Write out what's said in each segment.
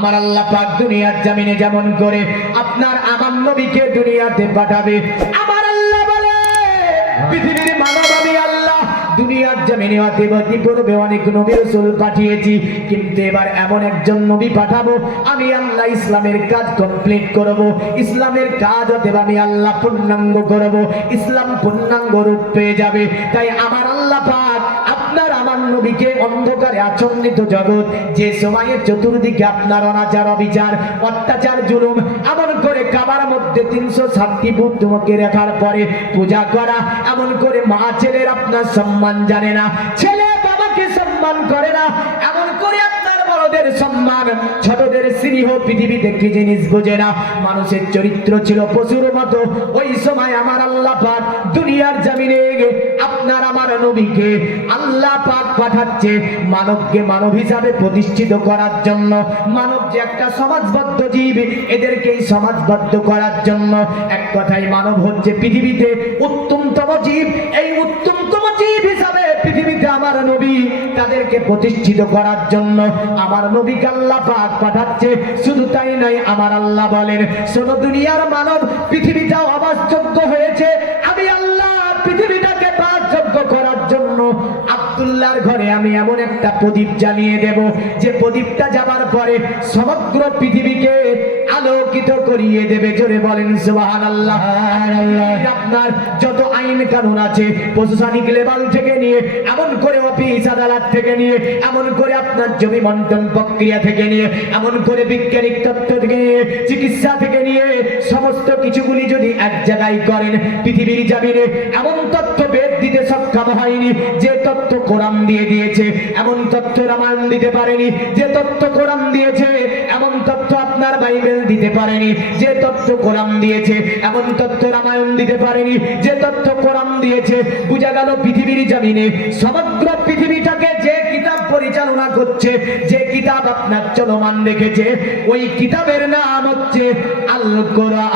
আমার আল্লাহ পাক দুনিয়ার জমিনে যেমন করে আপনার আমার নবীকে দুনিয়াতে পাঠাবে, আমার আল্লাহ বলে পৃথিবীর মানব আমি আল্লাহ দুনিয়ার জমিনে অতিবাহিত পূর্বে অনেক নবী রাসূল পাঠিয়েছি, কিন্তু এবার এমন একজন নবী পাঠাবো আমি আল্লাহ ইসলামের কাজ কমপ্লিট করব, ইসলামের কাজ অতএব আমি আল্লাহ পূর্ণাঙ্গ করব, ইসলাম পূর্ণাঙ্গ রূপ পেয়ে যাবে। তাই আমার আল্লাহ পাক আপনার আমার নবীকে অন্ধকারে আচ্ছন্নিত জগৎ, যে সময়ে চতুর্দিকে আপনার অনাচার অবিচার অত্যাচার জুলুম, এমন করে কাবার মধ্যে 360 ফুট তোমাকে রাখার পরে পূজা করা, এমন করে মা ছেলের আপনার সম্মান জানে না, ছেলে বাবাকে সম্মান করে না, এমন করে আপনার বড়দের সম্মান ছোটদের স্নেহ পৃথিবীতে কি জিনিস বোঝে না, মানুষের চরিত্র ছিল পশুর মতো। ওই সময় আমার আল্লাহ পাক দুনিয়ার জমিনে আপনার আমার নবীকে আল্লাহ পাক পাঠাচ্ছে মানবকে মানব হিসাবে প্রতিষ্ঠিত করার জন্য। মানব যে একটা সমাজবদ্ধ জীব, এদেরকে সমাজবদ্ধ করার জন্য। এক কথায় মানব হচ্ছে পৃথিবীতে উত্তমতম জীব, এই উত্তমতম জীব হিসাবে পৃথিবীতে আমার নবী তাদেরকে প্রতিষ্ঠিত করার জন্য আমার নবীকে আল্লাহ পাক পাঠাচ্ছে। শুধু তাই নয়, আমার আল্লাহ বলেন শোনো দুনিয়ার মানব, পৃথিবীটা অবাসযোগ্য হয়েছে, আমি আল্লাহ পৃথিবীটাকে বাসযোগ্য করার জন্য আব্দুল্লাহর ঘরে আমি এমন একটা প্রদীপ জ্বালিয়ে দেব, যে প্রদীপটা যাবার পরে সমগ্র পৃথিবীকে আলোকিত করিয়ে দেবে। জোরে বলেন সুবহানাল্লাহ। আপনার যত আইন কানুন আছে প্রশাসনিক লেভেল থেকে নিয়ে, এমন করে অফিস আদালত থেকে নিয়ে, এমন করে আপনার জমি বন্টন প্রক্রিয়া থেকে নিয়ে, এমন করে বিজ্ঞানিক তত্ত্ব থেকে নিয়ে, চিকিৎসা থেকে নিয়ে সমস্ত কিছুগুলি যদি এক জায়গায় করেন, পৃথিবীর জমিনে এমন তথ্য বেদ দিতে সক্ষম হয়নি যে তথ্য কোরআন দিয়ে দিয়েছে, এমন তথ্য রামায়ণ দিতে পারেনি যে তথ্য কোরআন দিয়েছে, এমন তথ্য আপনার বাইবেল দিতে পারেনি যে তথ্য কোরআন দিয়েছে, এমন তথ্য রামায়ণ দিতে পারেনি যে তথ্য কোরআন দিয়েছে। বুঝা গেল পৃথিবীর জমিনে সমগ্র পৃথিবীটাকে যে কিতাব পরিচালনা করছে, যে কিতাব আপনার চলমান রেখেছে, ওই কিতাবের নাম হচ্ছে আল কোরআন।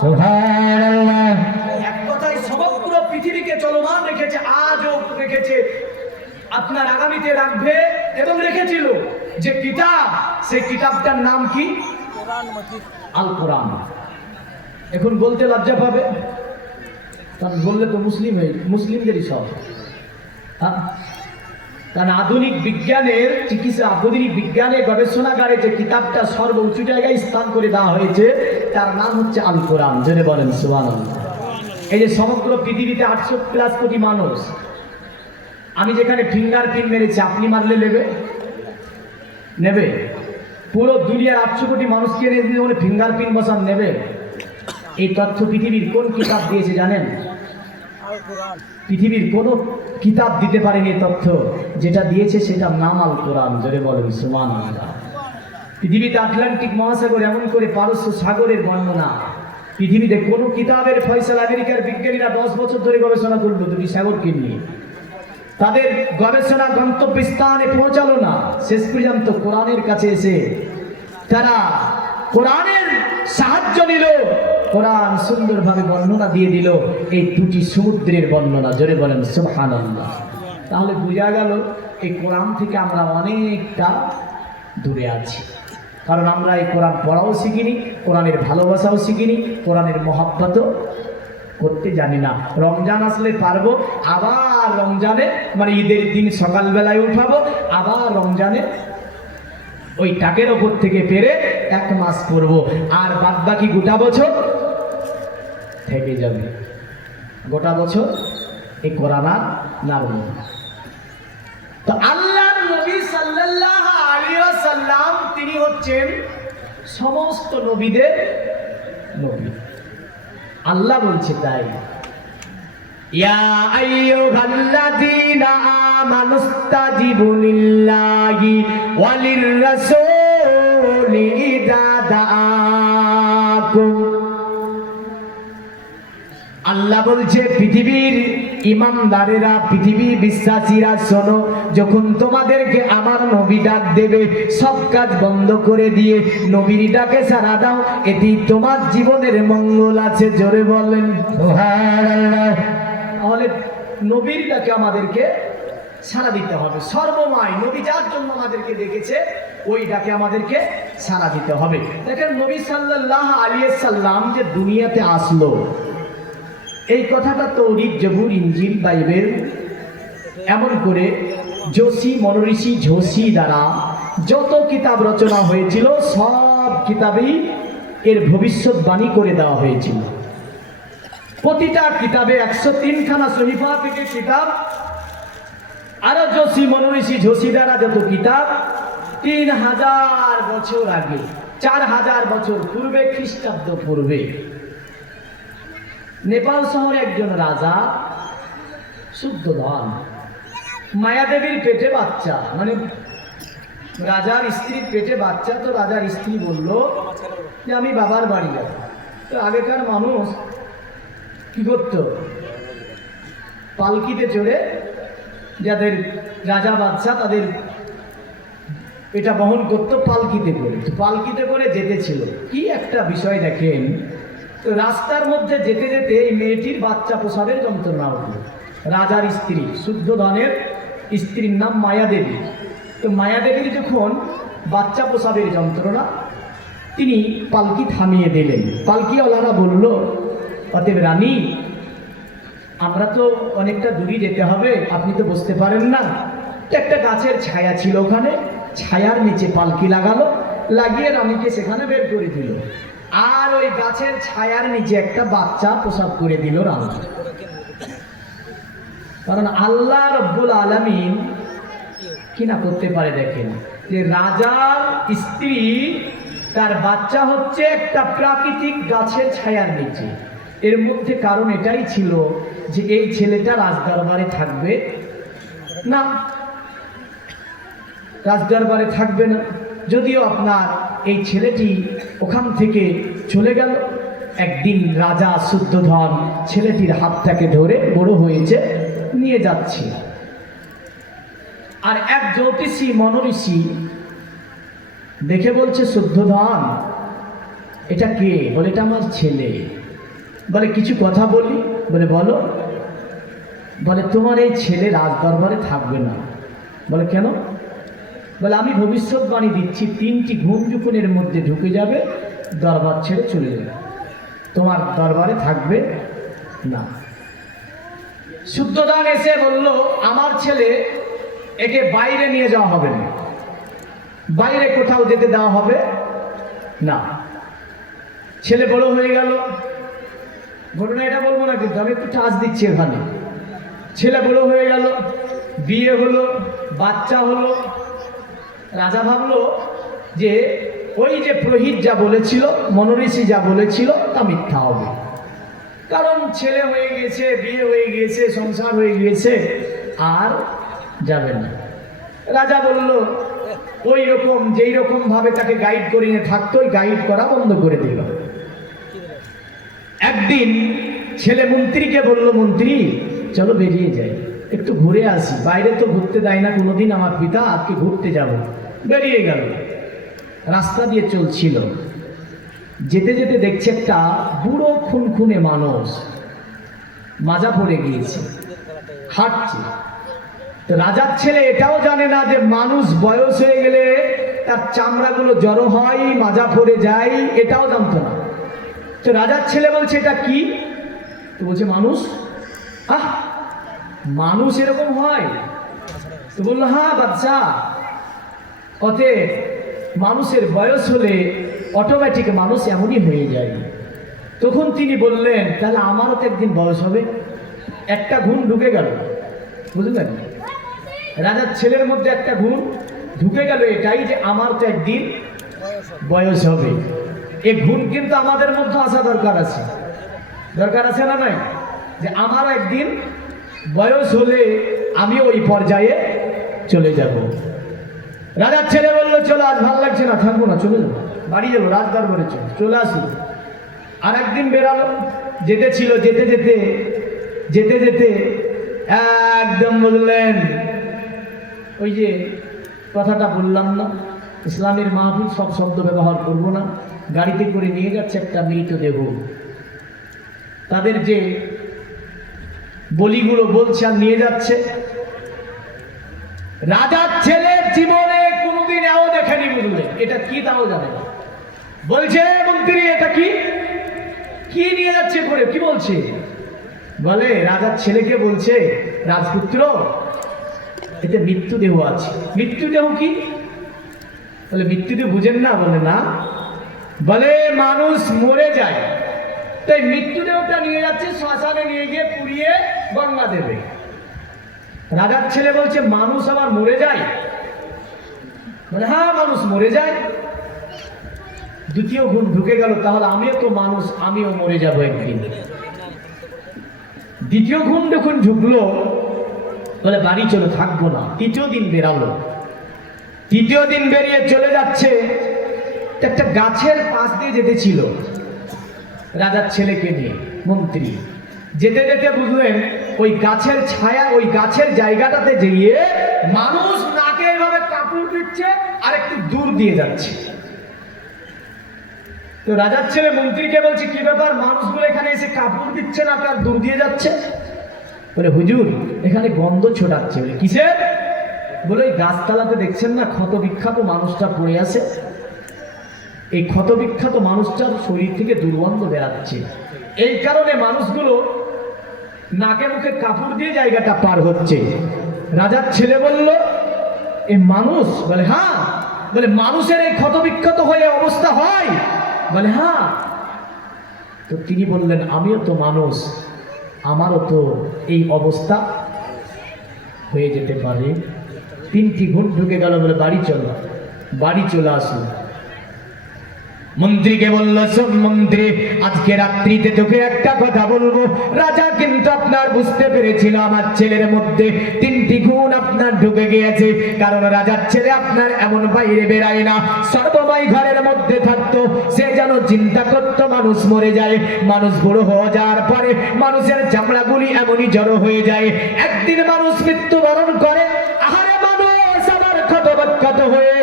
সুবহানাল্লাহ। এক কথায় সমগ্র পৃথিবীকে চলমান রেখেছে, আজও রেখেছে, আপনার আগামীতে রাখবে এবং রেখেছিল যে কিতাব, সেই কিতাবটার নাম কি? আল কোরআন। এখন বলতে লজ্জা পাবে, কারণ বললে তো মুসলিমদেরই সব। কারণ আধুনিক বিজ্ঞানের চিকিৎসা, আধুনিক বিজ্ঞানের গবেষণাগারে যে কিতাবটা সর্বোচ্চ জায়গায় স্থান করে দেওয়া হয়েছে, তার নাম হচ্ছে আল কোরআন। জেনে বলেন সুবহানাল্লাহ। এই যে সমগ্র পৃথিবীতে 800+ কোটি মানুষ, আমি যেখানে ফিঙ্গারপ্রিন্ট মেরেছি, আপনি মারলে নেবে? পুরো দুনিয়ার 800 কোটি মানুষকে ফিঙ্গারপ্রিন্ট বসান নেবে? এই তথ্য পৃথিবীর কোন কিতাব দিয়েছে জানেন? পৃথিবীর কোন কিতাব দিতে পারেনি এই তথ্য, যেটা দিয়েছে সেটার নাম আল কোরআন। জোরে বলেন সুবহানাল্লাহ। পৃথিবীতে আটলান্টিক মহাসাগর, এমন করে পারস্য সাগরের বর্ণনা, পৃথিবীতে কোনো কিতাবের ফয়সালা আমেরিকার বিজ্ঞানীরা 10 বছর ধরে গবেষণা করলো দুটি সাগরকে নিয়ে, তাদের গবেষণা গন্তব্যস্থানে পৌঁছালো না, শেষ পর্যন্ত কোরআনের কাছে এসে তারা কোরআনের সাহায্য নিল, কোরআন সুন্দরভাবে বর্ণনা দিয়ে দিল এই দুটি সমুদ্রের বর্ণনা। জোরে বলেন সুবহানাল্লাহ। তাহলে বোঝা গেল এই কোরআন থেকে আমরা অনেকটা দূরে আছি, কারণ আমরা এই কোরআন পড়াও শিখিনি, কোরআনের ভালোবাসাও শিখিনি, কোরআনের মহব্বতও করতে জানি না। রমজান আসলে পারবো, আবার রমজানে মানে ঈদের দিন সকালবেলায় উঠাবো, আবার রমজানে ওই টাকের ওপর থেকে পেরে 1 মাস পড়বো, আর বাদ বাকি গোটা বছর থেকে যাবে। গোটা বছর এই কোরআন আর নাড়ব না। তো আল্লাহর নবী সাল্লাল্লাহু আলাইহি ওয়াসাল্লাম তিনি হচ্ছেন সমস্ত নবীদের নবী। আল্লাহ বলছে তাই, ইয়া আইয়ুহাল্লাযীনা আমানুস্তাজিবু লিল্লাহি ওয়ালির রাসূলি ইযা দাআকুম। আল্লাহ বলছে পৃথিবীর ইমানদারেরা, পৃথিবী বিশ্বাসীরা শোনো, যখন তোমাদেরকে আমার নবী ডাক দেবে, সব কাজ বন্ধ করে দিয়ে নবীর ডাকে সাড়া দাও, এটি তোমার জীবনের মঙ্গল আছে। জোরে বলেন সুবহানাল্লাহ। তাহলে নবীর ডাকে আমাদেরকে সাড়া দিতে হবে। সর্বময় নবী যার জন্য আমাদেরকে ডেকেছে ওই ডাকে আমাদেরকে সাড়া দিতে হবে। দেখেন নবী সাল্লাল্লাহু আলাইহি সাল্লাম যে দুনিয়াতে আসলো, এই কথাটা তৌরাত, জবুর, ইনজিল, বাইবেল এমন করে যোশী, মনোঋষি, ঝোশী দ্বারা যত কিতাব রচনা হয়েছিল সব কিতাবেই এর ভবিষ্যৎবাণী করে দেওয়া হয়েছিল। প্রতিটা কিতাবে 103 খানা সহিফা থেকে কিতাব, আরো যোশী, মনোঋষি, ঝোশী দ্বারা যত কিতাব 3000 বছর আগে, 4000 বছর পূর্বে, খ্রিস্টাব্দ পূর্বে নেপাল শহরে একজন রাজা শুদ্ধোধন, মায়াদেবীর পেটে বাচ্চা, মানে রাজার স্ত্রীর পেটে বাচ্চা। তো রাজার স্ত্রী বলল যে আমি বাবার বাড়ি যাব। তো আগেকার মানুষ কি করত, পালকিতে চড়ে যাদের রাজা বাচ্চা তাদের এটা বহন করতো পালকিতে করে। তো পালকিতে করে যেতেছিল। কি একটা বিষয় দেখেন, তো রাস্তার মধ্যে যেতে যেতে এই মেয়েটির বাচ্চা প্রসবের যন্ত্রণা উঠল। রাজার স্ত্রী, শুদ্ধোধনের স্ত্রীর নাম মায়াদেবী। তো মায়াদেবীর যখন বাচ্চা প্রসবের যন্ত্রণা, তিনি পালকি থামিয়ে দিলেন। পালকিওয়ালারা বলল, অতএব রানী, আমরা তো অনেকটা দূরে যেতে হবে, আপনি তো বসতে পারেন না। একটা গাছের ছায়া ছিল, ওখানে ছায়ার নিচে পালকি লাগালো, লাগিয়ে রানীকে সেখানে বের করে দিল। আর ওই গাছের ছায়ার নিচে একটা বাচ্চা প্রসব করে দিল রানী। কারণ আল্লাহ রব্বুল আলামিন কি না করতে পারে দেখেন, যে রাজার স্ত্রী তার বাচ্চা হচ্ছে একটা প্রাকৃতিক গাছের ছায়ার নিচে। এর মধ্যে কারণ এটাই ছিল যে এই ছেলেটা রাজদরবারে থাকবে না, রাজদরবারে থাকবে না। যদিও আপনার এই ছেলেটি ওখান থেকে চলে গেল। একদিন রাজা শুদ্ধোধন ছেলেটির হাতটাকে ধরে, বড় হয়েছে, নিয়ে যাচ্ছে। আর এক জ্যোতিষী, মনোঋষি দেখে বলছে, শুদ্ধোধন এটা কে? বলে এটা আমার ছেলে। বলে কিছু কথা বলি? বলে বলো। বলে তোমার এই ছেলে রাজদরবারে থাকবে না। বলে কেন? বলে আমি ভবিষ্যৎবাণী দিচ্ছি, 3টি ঘুমঝুকুনের মধ্যে ঢুকে যাবে, দরবার ছেড়ে চলে যাবে, তোমার দরবারে থাকবে না। শুদ্ধোধন এসে বলল, আমার ছেলে, একে বাইরে নিয়ে যাওয়া হবে না, বাইরে কোথাও যেতে দেওয়া হবে না। ছেলে বড় হয়ে গেল। ঘটনা এটা বলবো না, কিন্তু আমি একটু টাচ দিচ্ছি এখানে। ছেলে বড় হয়ে গেল, বিয়ে হলো, বাচ্চা হলো। রাজা ভাবলো যে ওই যে পুরোহিত যা বলেছিল, মনোঋষি যা বলেছিল তা মিথ্যা হবে। কারণ ছেলে হয়ে গেছে, বিয়ে হয়ে গিয়েছে, সংসার হয়ে গিয়েছে, আর যাবে না। রাজা বলল, ওই রকম যেই রকম ভাবে তাকে গাইড করিয়ে থাকতো, ওই গাইড করা বন্ধ করে দিল। একদিন ছেলে মন্ত্রীকে বলল, মন্ত্রী চলো বেরিয়ে যাই, একটু ঘুরে আসি, বাইরে তো ঘুরতে দেয় না কোনোদিন আমার পিতা, আজকে ঘুরতে যাব। বেরিয়ে গেল, রাস্তা দিয়ে চলছিল। যেতে যেতে দেখছে একটা বুড়ো খুনখুনে মানুষ মাজা পড়ে গিয়েছে, হাঁটছে। তো রাজার ছেলে এটাও জানে না যে মানুষ বয়স হয়ে গেলে তার চামড়াগুলো জড়ো হয়, মাজা পড়ে যায়, এটাও জানতো না। তো রাজার ছেলে বলছে, এটা কি? তো বলছে, মানুষ। আহ, মানুষ এরকম হয়? তো বললো, হ্যাঁ বাচ্চা, অতএব মানুষের বয়স হলে অটোমেটিক মানুষ এমনই হয়ে যায়। তখন তিনি বললেন, তাহলে আমারও তো একদিন বয়স হবে। একটা ঘুম ঢুকে গেল, বুঝলেন? রাজার ছেলের মধ্যে একটা ঘুম ঢুকে গেল, এটাই যে আমার তো একদিন বয়স হবে। এই ঘুম কিন্তু আমাদের মধ্যে আসা দরকার আছে, দরকার আছে না নাই? যে আমারও একদিন বয়স হলে আমি ওই পর্যায়ে চলে যাব। রাজার ছেলে বললো, চলো আজ ভালো লাগছে না, থাকবো না, চলে যাবো, বাড়ি যাবো, রাজদরবারে চলে আসলো। আর একদিন বেরালো, যেতে ছিল, যেতে যেতে যেতে যেতে একদম বললেন, ওই যে কথাটা বললাম না, ইসলামের মাহফিল, সব শব্দ ব্যবহার করব না। গাড়িতে করে নিয়ে যাচ্ছে একটা মৃতদেহ, তাদের যে বলিগুলো বলছে আর নিয়ে যাচ্ছে। রাজার ছেলে জীবনে কোনোদিন এও দেখেনি, বুঝলেন এটা কি তাও জানে না। বলছে মন্ত্রী এটা কি কি নিয়ে যাচ্ছে করে, কি বলছে? বলে রাজার ছেলেকে বলছে, রাজপুত্র এতে মৃত্যুদেহ আছে। মৃত্যুদেহ কি? বলে মৃত্যুদেহ বুঝেন না? বলে না। বলে মানুষ মরে যায়, তাই মৃত্যুদেহটা নিয়ে যাচ্ছে শ্মশানে, নিয়ে গিয়ে পুড়িয়ে গঙ্গা দেবে। রাজার ছেলে বলছে মানুষ আবার মরে যায়? বলে হ্যাঁ মানুষ মরে যায়। দ্বিতীয় গুণ ঢুকে গেল, তাহলে আমিও তো মানুষ, আমিও মরে যাব একদিন। দ্বিতীয় গুণ যখন ঢুকলো, বলে বাড়ি চলে থাকবো না। তৃতীয় দিন বেরালো। তৃতীয় দিন বেরিয়ে চলে যাচ্ছে, একটা গাছের পাশ দিয়ে যেতেছিল রাজার ছেলেকে নিয়ে মন্ত্রী। যেতে যেতে বুঝলেন ওই গাছের ছায়া, ওই গাছের জায়গাটাতে গিয়ে মানুষ নাকে এভাবে কাপড় দিচ্ছে আর একটু দূর দিয়ে যাচ্ছে। তো রাজার ছেলে মন্ত্রীকে বলছে কি ব্যাপার, মানুষগুলো এখানে এসে কাপড় দিচ্ছে না, আপনার দূর দিয়ে যাচ্ছে? বলে হুজুর এখানে গন্ধ ছোটাচ্ছে। বলে কিসের? বলে ওই গাছতলাতে দেখছেন না ক্ষত বিখ্যাত মানুষটা পড়ে আছে, এই ক্ষত বিখ্যাত মানুষটার শরীর থেকে দুর্গন্ধ বেরাচ্ছে, এই কারণে মানুষগুলো নাকে মুখে কাপড় দিয়ে জায়গাটা পার হচ্ছে। রাজার ছেলে বলল এ মানুষ? বলে হ্যাঁ। বলে মানুষের এই ক্ষত বিখ্যাত হয়ে অবস্থা হয়? বলে হ্যাঁ। তো তিনি বললেন আমিও তো মানুষ, আমারও তো এই অবস্থা হয়ে যেতে পারে। তিনটি গুণ ঢুকে গেল। বলে বাড়ি চলো, বাড়ি চলে আসুন। মন্ত্রীকে বলল শোন মন্ত্রী, আজকে রাত্রিতে তোকে একটা কথা বলবো। রাজা কিন্তু আপনার বুঝতে পেরেছিল আমার ছেলের মধ্যে তিনটি গুণ আপনার ঢুকে গিয়েছে, কারণ রাজার ছেলে আপনার এমন বাইরে বেরায় না, সর্বময় ঘরের মধ্যে থাকতো। সে যেন চিন্তা করতো মানুষ মরে যায়, মানুষ বুড়ো হয়ে যাওয়ার পরে মানুষের চামড়াগুলি এমনই জড়ো হয়ে যায়, একদিন মানুষ মৃত্যুবরণ করে। আহারে মানুষ আবার ক্ষত হয়ে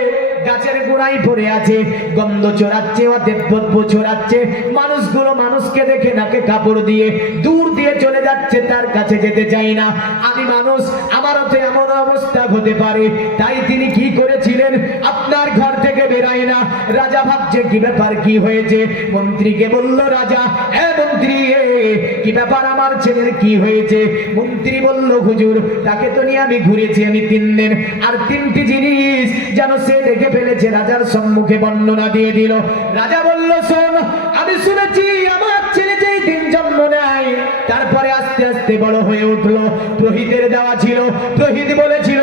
গাছের গোড়ায় পড়ে আছে, গন্ধ ছড়াচ্ছে, অদেবদ্রব্য ছড়াচ্ছে। মানুষগুলো মানুষকে দেখে নাকে কাপড় দিয়ে দূর দিয়ে চলে যাচ্ছে, তার কাছে যেতে চাই না। আমি মানুষ, আমারও তো এমন অবস্থা হতে পারে। তাই তিনি কি করেছিলেন, আপনার ঘর থেকে বেরায় না। রাজা ভাবছে কি ব্যাপার, কি হয়েছে? মন্ত্রীকে বলল রাজা, এ মন্ত্রী কি ব্যাপার, আমার ছেলের কি হয়েছে? মন্ত্রী বলল হুজুর তাকে তো নিয়ে আমি ঘুরেছি আমি 3 দিন, আর 3টি জিনিস যেন সে দেখে ফেলেছে। রাজার সম্মুখে বর্ণনা দিয়ে দিল। রাজা বলল শোন, আমি শুনেছি আমার ছেলে যেই দিন জন্ম নেয় তারপরে আস্তে আস্তে বড় হয়ে উঠলো, প্রহিতের দেওয়া ছিল। প্রহিত বলেছিল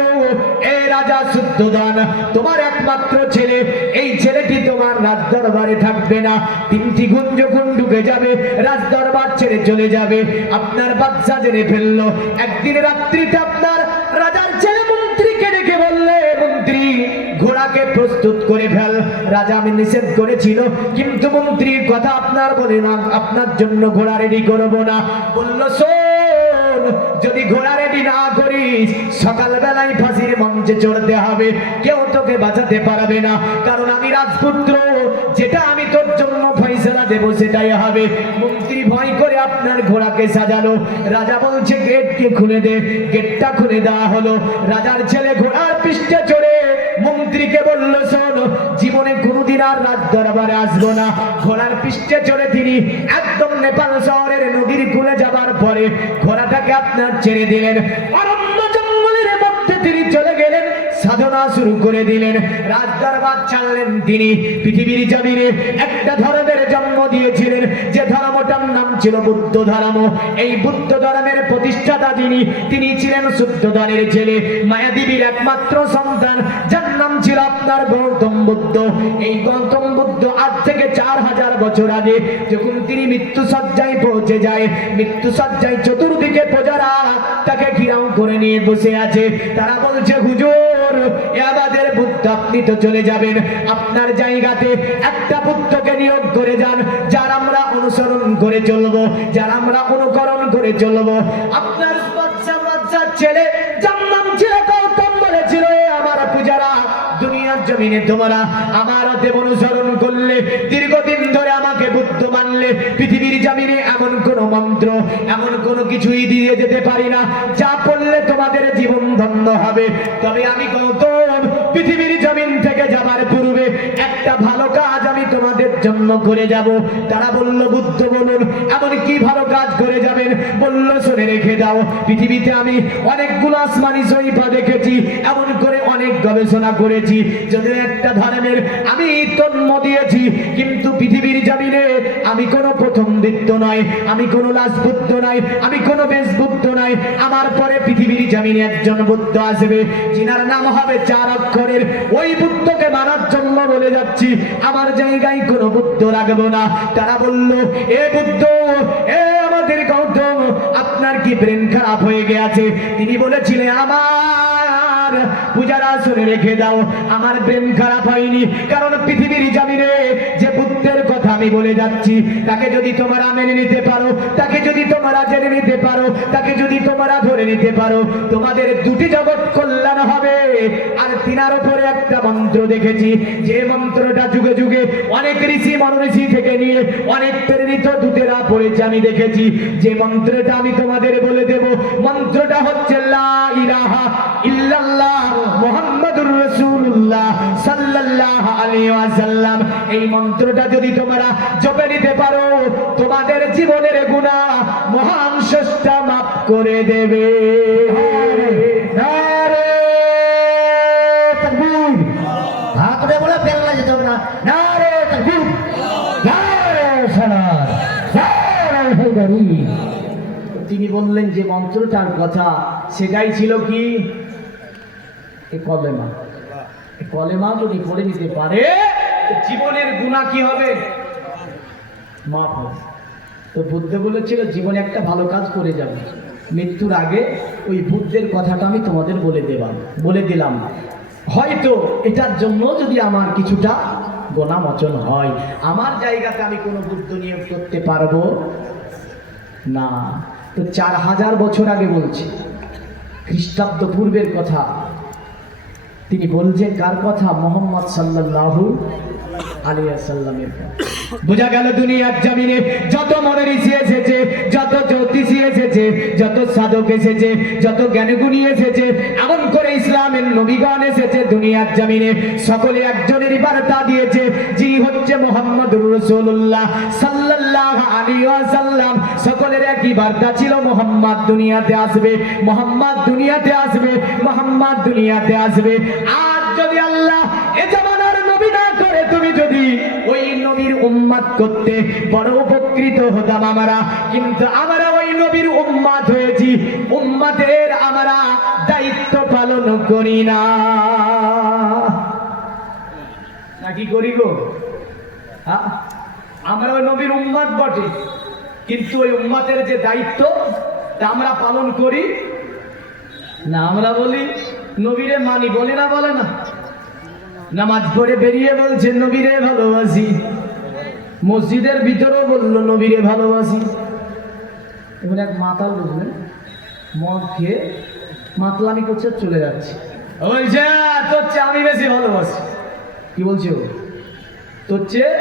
এ রাজা শুদ্ধোধন, তোমার একমাত্র ছেলে, এই ছেলেটি তোমার রাজ দরবারে থাকবে না। 3টি গুণ যখন ঢুকে যাবে রাজ দরবার ছেড়ে চলে যাবে। আপনার বাচ্চা জেনে ফেললো। একদিন রাত্রিতে আপনার রাজার ছেলে মন্ত্রীকে ডেকে বললে মন্ত্রী ঘোড়াকে প্রস্তুত করে ফেল। রাজা আমি নিষেধ করেছিল, কিন্তু মন্ত্রীর কথা আপনার বলে না, আপনার জন্য ঘোড়া রেডি করবো না। বলল শোন, যদি ঘোড়া রেডি না করিস সকালবেলায় ফাঁসির মঞ্চে চড়তে হবে, কেউ তোকে বাঁচাতে পারবে না, কারণ আমি রাজপুত্র, যেটা আমি তোর জন্য ফয়সালা দেব সেটাই হবে। মন্ত্রী ভয় করে আপনার ঘোড়াকে সাজালো। রাজা বলছে গেটকে খুলে দে। গেটটা খুলে দেওয়া হলো। রাজার ছেলে ঘোড়ার পৃষ্ঠে চড়ে মন্ত্রীকে বলল শোন, জীবনে কোনোদিন আর রাজ দরবারে আসবো না। ঘোড়ার পৃষ্ঠে চড়ে তিনি একদম নেপাল শহরের নদীর কূলে যাবার পরে ঘোড়াটাকে আপনার ছেড়ে দিলেন। অরণ্য জঙ্গলের মধ্যে তিনি চলে গেলেন, সাধনা শুরু করে দিলেন, রাজ দরবার ছাড়লেন। তিনি পৃথিবীর জমিনে একটা ধর্মের জন্ম দিয়েছিলেন, যে ধর্মটার নাম ছিল বুদ্ধ ধর্ম। এই বুদ্ধ ধর্মের প্রতিষ্ঠাতা তিনি ছিলেন শুদ্ধোধনের ছেলে, মায়াদেবীর একমাত্র সন্তান, যার নাম ছিল আপনার গৌতম বুদ্ধ। এই গৌতম বুদ্ধ আজ থেকে 4000 বছর আগে যখন তিনি মৃত্যু সজ্জায় পৌঁছে যায়, মৃত্যু সজ্জায় চতুর্দিকে প্রজারা তাকে ঘিরাও করে নিয়ে বসে আছে। তারা বলছে হুজুর আমাদের বুদ্ধ, আপনি তো চলে যাবেন, আপনার জায়গাতে একটা বুদ্ধকে নিয়োগ করে যান, যার আমরা অনুসরণ করে চলবো, যার আমরা অনুকরণ করে চলবো। আপনার বাচ্চার ছেলে যার নাম ছিল গৌতম বলেছিল আমার পূজারা দুনিয়ার জমি জমিনে তোমরা আমার দেব অনুসরণ করলে, দীর্ঘদিন ধরে আমাকে বুদ্ধ মানলে, পৃথিবীর জমিনে এমন কোন মন্ত্র, এমন কোন কিছুই দিয়ে যেতে পারি না যা পড়লে তোমাদের জীবন ধন্য হবে। তবে আমি গৌতম পৃথিবীর জমিন থেকে যাবার পূর্বে একটা ভালো কাজ আমি তোমাদের জন্য করে যাব। তারা বলল, বুদ্ধ বলুন, এমন কি ভালো কাজ করে যাবেন? বলল, শুনে রেখে দাও, পৃথিবীতে আমি অনেকগুলো আসমানি শরীফা দেখেছি, এমন করে অনেক গবেষণা করেছি, যদিও একটা ধর্মের আমি জন্ম দিয়েছি, কিন্তু পৃথিবীর জমিনে আমি কোনো প্রথম বৃত্ত নয়, আমি কোনো লাস্ট বুদ্ধ নয়, আমি কোনো বেশ বুদ্ধ নয়। আমার পরে পৃথিবীর জমিনে একজন বুদ্ধ আসবে, যিনার নাম হবে 4 অক্ষরের। ওই বুদ্ধকে মানার জন্য বলে যাচ্ছি, আমার জায়গায় কোনো বুদ্ধ রাখবো না। তারা বলল, এ বুদ্ধ, এ আমাদের গৌতম, আপনার কি ব্রেন খারাপ হয়ে গেছে? তিনি বলেছিলেন, আমার পূজারা শুনে রেখে দাও, আমার ব্রেন খারাপ হয়নি, কারণ পৃথিবীর জমিনে যে বুদ্ধের কথা আমি বলে যাচ্ছি, তাকে যদি তোমরা মেনে নিতে পারো, তাকে যদি তোমরা জেনে নিতে পারো, তাকে যদি তোমরা ধরে নিতে পারো, তোমাদের দুটি জগৎ কল্যাণ হবে। আর তিনার উপরে একটা মন্ত্র দেখেছি, যে মন্ত্রটা যুগে যুগে অনেক ঋষি মনীষী থেকে নিয়ে অনেক প্রেরিত দূতেরা পড়েছে, আমি দেখেছি। যে মন্ত্রটা আমি তোমাদের বলে দেব, মন্ত্রটা হচ্ছে লা ইলাহা ইল্লাল্লাহ মুহাম্মাদুর রাসূলুল্লাহ সাল্লাল্লাহু আলাইহি ওয়াসাল্লাম। এই মন্ত্রটা যদি তোমরা জপে নিতে পারো, তোমাদের জীবনের গুনাহ মহান স্রষ্টা মাফ করে দেবে। নারে তাকবীর, হাত উঠে বলে ফেলনা যেতে হবে না। নারে তাকবীর, নারে সালাত, নারে হায়দারি। তিনি বললেন যে মন্ত্রটার কথা, সেটাই ছিল কি? এই কলেমা। এই কলেমা যদি পড়ে নিতে পারে, জীবনের গুনাহ কি হবে? মাফ হবে। তো বুদ্ধ বলেছিল, জীবনে একটা ভালো কাজ করে যাবে, মৃত্যুর আগে ওই বুদ্ধের কথাটা আমি তোমাদের বলে দিলাম। হয়তো এটার জন্য যদি আমার কিছুটা গোনা মোচন হয়, আমার জায়গাতে আমি কোনো বুদ্ধ নিয়োগ করতে পারবো না। তো 4000 বছর আগে বলছি, খ্রিস্টাব্দ পূর্বের কথা। তিনি বলছেন কার কথা? মুহাম্মদ সাল্লাল্লাহু আলাইহি ওয়াসাল্লামের। বোঝা গেল দুনিয়ার জমিনে যত মনের ঋষি এসেছে, যত জ্যোতিষী এসেছে, যত সাধক এসেছে, যত জ্ঞানীগুণী এসেছে, এমন করে ইসলামের নবীগণ এসেছে দুনিয়ার জমিনে, সকলে একজনেরই বার্তা দিয়েছে, যিনি হচ্ছে মুহাম্মদুর রাসূলুল্লাহ সাল্লাল্লাহু আলাইহি ওয়াসাল্লাম। সকলের একই বার্তা ছিল, মুহাম্মদ দুনিয়াতে আসবে, মুহাম্মদ দুনিয়াতে আসবে, মুহাম্মদ দুনিয়াতে আসবে। আজ যদি আল্লাহ এ জামানার নবী না করে, তুমি যদি ওই নবীর উম্মত করতে, বড় উপকৃত হতাম আমরা। কিন্তু আমরা ওই নবীর উম্মত হয়েছি, উম্মতের আমরা দায়িত্ব পালন করি না। নাকি করি গো? আমরা ওই নবীর উম্মত বটে, কিন্তু ওই উম্মতের যে দায়িত্ব তা আমরা পালন করি না। আমরা বলি নবীরে মানি, বলি না? বলে না? নামাজ পড়ে বেরিয়ে বলছে নবীরে ভালোবাসি, মসজিদের ভিতরেও বললো নবীরে ভালোবাসি। এবার এক মাতাল, বুঝলেন, মদ খেয়ে মাতলামি করছে, চলে যাচ্ছে, বলছে তোর চেয়ে আমি বেশি ভালোবাসি। কি বলছে ও? তোর চেয়ে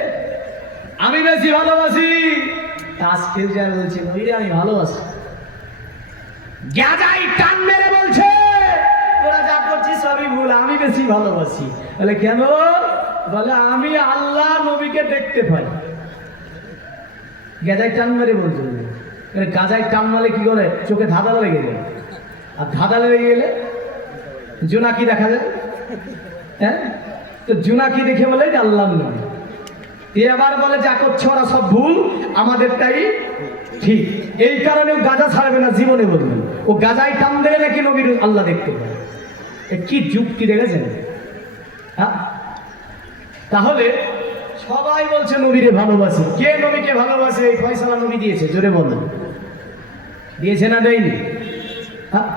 আমি বেশি ভালোবাসি। তাস খেল যায়, বলছে নবীরে আমি ভালোবাসি। গাজাই টান মেরে বলছে, তোরা যা করছিস সবই ভুল, আমি বেশি ভালোবাসি। বলে কেন? বলে আমি আল্লাহ নবীকে দেখতে পাই। গাজাই টান মেরে বলছে। গাজাই টান মারলে কি করে? চোখে ধাঁধা লেগে যায়, আর ধাঁধা লেগে গেলে জোনাকি দেখা যায়। হ্যাঁ, তো জোনাকি দেখে বলে আল্লাহ নবী। এ আবার বলে যা করছে ওরা সব ভুল, আমাদেরটাই ঠিক। এই কারণে ও গাজা ছাড়বে না জীবনে, বলবেন ও গাজায় টান দেবে নাকি নবীর আল্লাহ দেখতে পায়। কি যুক্তি দেখেছেন? হ্যাঁ, তাহলে সবাই বলছে নবীরে ভালোবাসে। কে নবীকে ভালোবাসে? এই ফয়সালা নবী দিয়েছে, জোরে বলেন। দিয়েছে না দেয়নি? হ্যাঁ,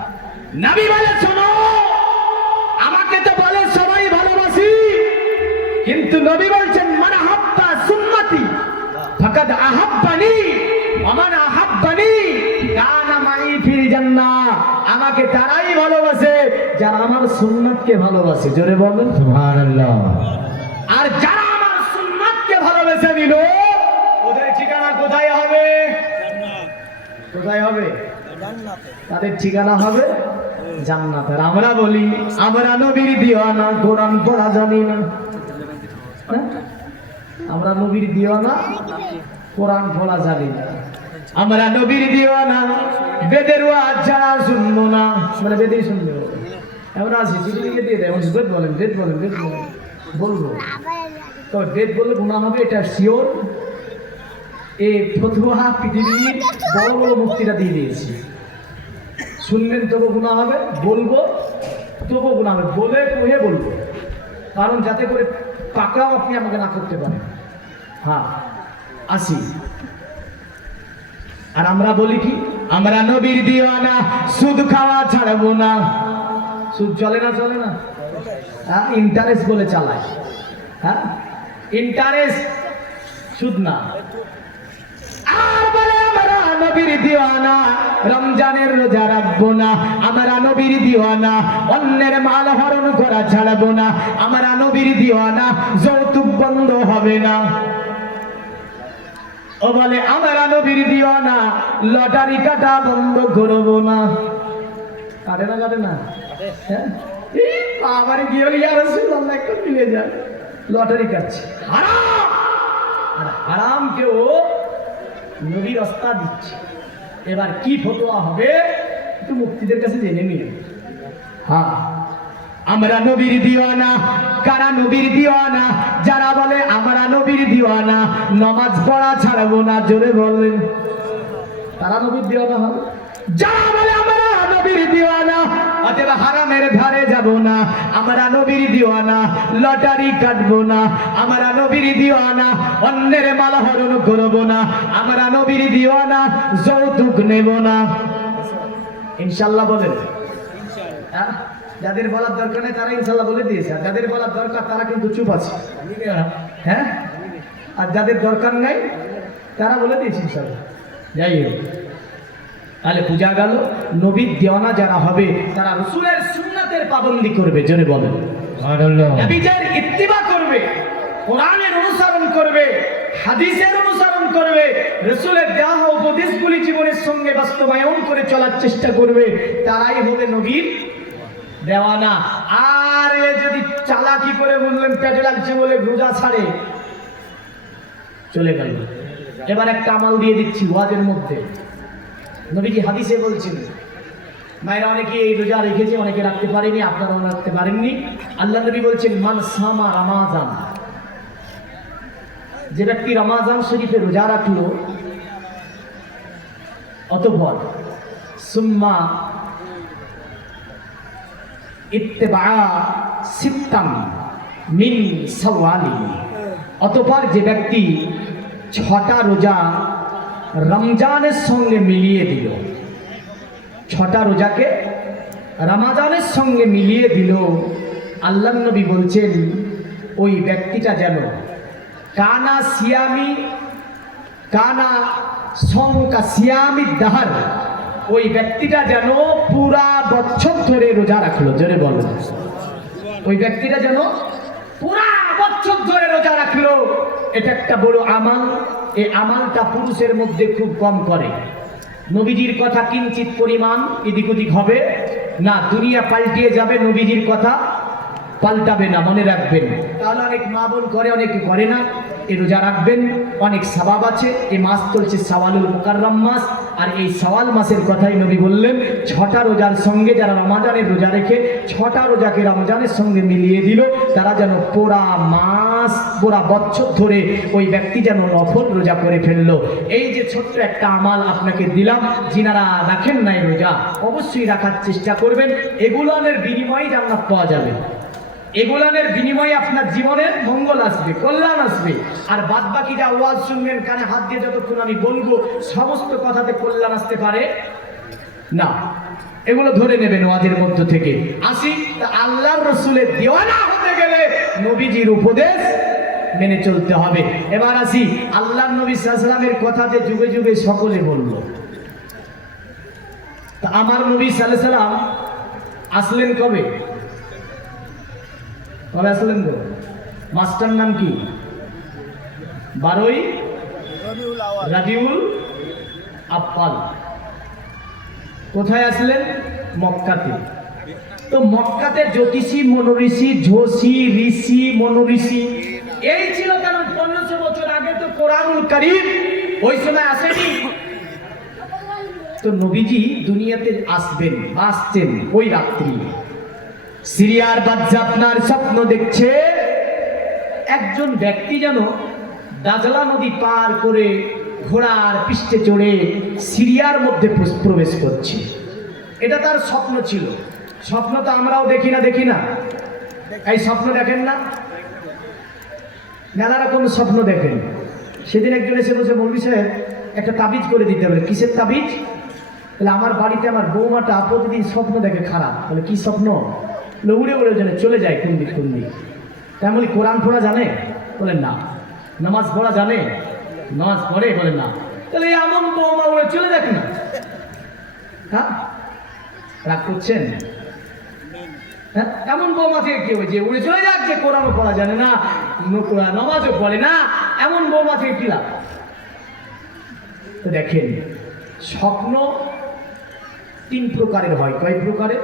নবী বলে শোনো, আমাকে তো বলে সবাই ভালোবাসি, কিন্তু নবী বলছেন মান আহাব্বা সুন্নতি ফাকাদ আহাব্বানি ওয়া মান আহাব্বানি কানা মাই ফিল জান্নাহ। আমাকে তারাই ভালোবাসে যারা আমার সুন্নাতকে ভালোবাসে, জোরে বলেন সুবহানাল্লাহ। আর যারা আমার সুন্নাতকে ভালোবেসে নিল, ওদের ঠিকানা কোথায় হবে? কোথায় হবে? জান্নাতে। তাদের ঠিকানা হবে জান্নাতে। আমরা বলি আমরা নবীর দিওয়ানা, কোরআন পড়া জানি না। আমরা নবীর দিওয়ানা, কোরআন পড়া জানি না। আমরা নবীর দিওয়ানা, বেদের ওয়াজ যারা শুনবো না, মানে বেদেই শুনবো। আমরা আছি চিঠি লিখে দিয়ে দেয়, বেদ বলেন, বেদ বলেন, বেদ বলেন, বলবো। তো বেদ বললে গুনাহ হবে, এটা শিওর। এই ফতোয়া পৃথিবীর বড় বড় মুক্তিটা দিয়ে দিয়েছি। শুনবেন তবু গুনাহ হবে, বলবো তবু গুনাহ হবে, বলে কহে বলবো, কারণ যাতে করে পাকড়াও আপনি আমাকে না করতে পারেন। হ্যাঁ, আসি। আর আমরা বলি কি? আমরা নবীর দিওয়ানা, সুদ খাওয়া ছাড়বো না। সুদ চলে না? চলে না? হ্যাঁ, ইন্টারেস্ট বলে চালায়। হ্যাঁ, ইন্টারেস্ট, সুদ না। আর বলে আমরা নবীর দিওয়ানা, রমজানের রোজা রাখবো না। আমরা নবীর দিওয়ানা, অন্যের মাল হরণ করা ছাড়বো না। আমরা নবীর দিওয়ানা, যৌতুক বন্ধ হবে না। ও বলে আমরা নবীর দিওয়ানা, লটারি কাটা বন্ধ করবো না। কাটে না? কাটে না? আবার গিয়ে ইয়া রাসূলুল্লাহ একটু মিলে যায়, লটারি কাটছে। হারাম। আর হারাম কেউ নবীর রাস্তা দিচ্ছে। এবার কি ফতোয়া হবে একটু মুক্তিদের কাছে জেনে নিন। হ্যাঁ, আমরা নবীর দিওয়ানা। কারা নবীর দিওয়ানা? যারা বলে আমরা নবীর দিওয়ানা, নামাজ পড়া ছাড়বো না, জোরে বলেন, তারা নবীর দিওয়ানা হবে। যারা বলে আমরা নবীর দিওয়ানা, অতএব হারামের ধারে যাব না। আমরা নবীর দিওয়ানা, লটারি কাটবো না। আমরা নবীর দিওয়ানা, অন্যের মাল হরণ করবো না। আমরা নবীর দিওয়ানা, যৌতুক নেব না। ইনশাআল্লাহ বলেন। হ্যাঁ, যাদের বলার দরকার নেই তারা ইনশাআল্লাহ বলে দিয়েছে, আর যাদের বলার দরকার তারা কিন্তু চুপ আছে। হ্যাঁ, আর যাদের দরকার নাই তারা বলে দিয়েছে ইনশাআল্লাহ। যাই হোক, তাহলে বোঝা গেল নবীর দিওয়ানা যারা হবে তারা রাসূলের সুন্নাতের পাবন্দি করবে, জোরে বলেন সুবহানাল্লাহ। নবীদের ইত্তিবা করবে, কোরআনের অনুসরণ করবে, হাদিসের অনুসরণ করবে, রাসূলের দেওয়া উপদেশগুলি জীবনের সঙ্গে বাস্তবায়ন করে চলার চেষ্টা করবে। তারাই হবে নবীর দেওয়ানা। আর এ যদি চালাকি করে বললেন পেটে লাগছে বলে রোজা ছাড়ে, চলে গেল। এবার একটা আমল দিয়ে দিচ্ছি ওয়াজের মধ্যে। নবীজি হাদিসে বলছেন, মায়েরা অনেকে এই রোজা রেখেছে, অনেকে রাখতে পারেনি, আপনারাও রাখতে পারেননি। আল্লাহ নবী বলছেন, মান সামা রমাজান, যে ব্যক্তি রমাজান শরীফে রোজা রাখলো, অতঃপর সুম্মা ইত্তিবা সিত্তান মিন শাওয়ালি, অতঃপর যে ব্যক্তি 6টা রোজা রমজানের সঙ্গে মিলিয়ে দিল, 6টা রোজাকে রমজানের সঙ্গে মিলিয়ে দিল, আল্লাহ নবী বলছেন ওই ব্যক্তিটা যেন কানা সংকা সিয়ামি দাহার, ওই ব্যক্তিটা যেন পুরা বছর ধরে রোজা রাখলো, জোরে বলো। ওই ব্যক্তিটা যেন পুরা বছর ধরে রোজা রাখলো। এটা একটা বড় আমাল। এই আমালটা পুরুষের মধ্যে খুব কম করে। নবীজির কথা কিঞ্চিত পরিমাণ এদিক ওদিক হবে না, দুনিয়া পাল্টিয়ে যাবে, নবীজির কথা পাল্টাবে না, মনে রাখবেন। তাহলে অনেক মা বোন করে, অনেকে করে না। এই রোজা রাখবেন, অনেক সওয়াব আছে। এই মাস চলছে শাওয়ালুল মুকাররম মাস, আর এই শাওয়াল মাসের কথাই নবী বললেন 6টা রোজার সঙ্গে যারা রমজানের রোজা রেখে 6টা রোজাকে রমজানের সঙ্গে মিলিয়ে দিল, তারা যেন পুরা মাস, পুরা বছর ধরে ওই ব্যক্তি যেন নফল রোজা করে ফেললো। এই যে ছোট্ট একটা আমাল আপনাকে দিলাম, যিনারা রাখেন নাই রোজা, অবশ্যই রাখার চেষ্টা করবেন। এগুলোর বিনিময়ে জান্নাত পাওয়া যাবে, এগুলানের বিনিময়ে আপনার জীবনের মঙ্গল আসবে, কল্যাণ আসবে। আর বাদ বাকি যা ওয়াজ শুনবেন, কানে হাত দিয়ে যতক্ষণ আমি বলবো, সমস্ত কথাতে কল্যাণ আসতে পারে না। এগুলো ধরে নেবেন ওয়াজের মধ্য থেকে। আসি, আল্লাহর রাসূলের দিওয়ানা হতে গেলে নবীজির উপদেশ মেনে চলতে হবে। এবার আসি, আল্লাহর নবী সাল্লাল্লাহু আলাইহি ওয়াসাল্লামের কথা যে যুগে যুগে সকলে বলল, তা আমার নবী সাল্লাল্লাহু আলাইহি ওয়াসাল্লাম আসলেন কবে? কবে আসলেন গো? মাস্টার নাম কি? 12ই রাবিউল আব্বাল। কোথায় আসলেন? মক্কাতে। তো মক্কাতে জ্যোতিষী মনোঋষি, ঝোষী ঋষি মনোঋষি এই ছিল। কারণ 1500 বছর আগে তো কোরআনুল কারীম ওই সময় আসেনি। তো নবীজি দুনিয়াতে আসবেন, আসছেন ওই রাত্রি। সিরিয়ার বাদশা আপনার স্বপ্ন দেখছে একজন ব্যক্তি যেন দাজলা নদী পার করে ঘোড়ার পৃষ্ঠে চড়ে সিরিয়ার মধ্যে প্রবেশ করছে। এটা তার স্বপ্ন ছিল। স্বপ্ন তো আমরাও দেখি না? এই স্বপ্ন দেখেন না? মেলা রকম স্বপ্ন দেখেন। সেদিন একজন এসে বসে মৌলভী সাহেব একটা তাবিজ করে দিতে হবে। কিসের তাবিজ? বলে আমার বাড়িতে আমার বৌমাটা প্রতিদিন স্বপ্ন দেখে খারাপ। বলে কি স্বপ্ন? উড়ে উড়ে জানে চলে যায় কোন দিক। তেমন কোরআন পড়া জানে? বলেন না। নামাজ পড়া জানে? নামাজ পড়ে? বলেন না। তাহলে এমন বৌমা উড়ে চলে যাক না। হ্যাঁ, রাগ করছেন? হ্যাঁ, এমন বৌমা থেকে কি হয়েছে উড়ে চলে যাক, যে কোরআনও পড়া জানে না, নামাজও পড়ে না, এমন বৌমা থেকে কি লাভ? তো দেখেন, স্বপ্ন 3 প্রকারের হয়। কয় প্রকারের?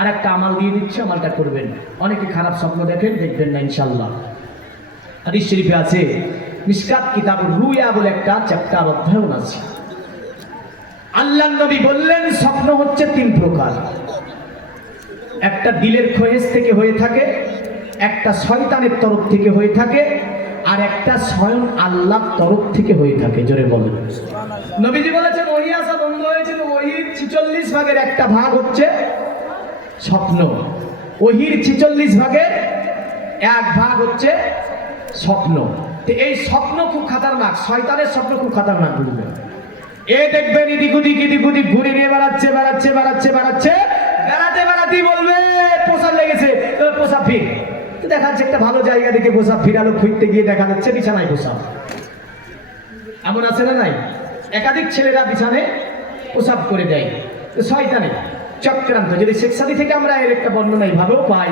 আর একটা আমাল দিয়ে দিচ্ছে, আমালটা করবেন। অনেকে খারাপ স্বপ্ন দেখেন, দেখবেন না ইনশাআল্লাহ। হাদিস শরীফে আছে, মিশকাত কিতাবুর রুয়া বলে একটা চ্যাপ্টার অধ্যায়ন আছে। আল্লাহর নবী বললেন স্বপ্ন হচ্ছে 3 প্রকার। একটা দিলের খোয়েশ থেকে হয়ে থাকে, একটা শয়তানের তরফ থেকে হয়ে থাকে, আর একটা স্বয়ং আল্লাহর তরফ থেকে হয়ে থাকে। জোরে বলেন। নবীজি বলেছেন ওহী আসা বন্ধ হয়েছে। ওহীর 46 ভাগের একটা ভাগ হচ্ছে স্বপ্ন। ওহীর 46 ভাগের 1 ভাগ হচ্ছে স্বপ্ন। তো এই স্বপ্ন খুব খাতারনাক। শয়তানের স্বপ্ন খুব খাতারনাক। বুঝবেন? দেখবেন এদিক ওদিক ঘুরে নিয়ে বেড়াচ্ছে। বেড়াতেই বলবে পোশাক লেগেছে, পোশাক ফির। তো দেখা যাচ্ছে একটা ভালো জায়গা দেখে পোশাক ফিরালো, খুঁজতে গিয়ে দেখা যাচ্ছে বিছানায় পোশাক। এমন আছে না নাই? একাধিক ছেলেরা বিছানে পোশাক করে দেয়। তো শয়তানে চক্রান্ত। যদি শেখসাদি থেকে আমরা এর একটা বর্ণনা এইভাবেও পাই।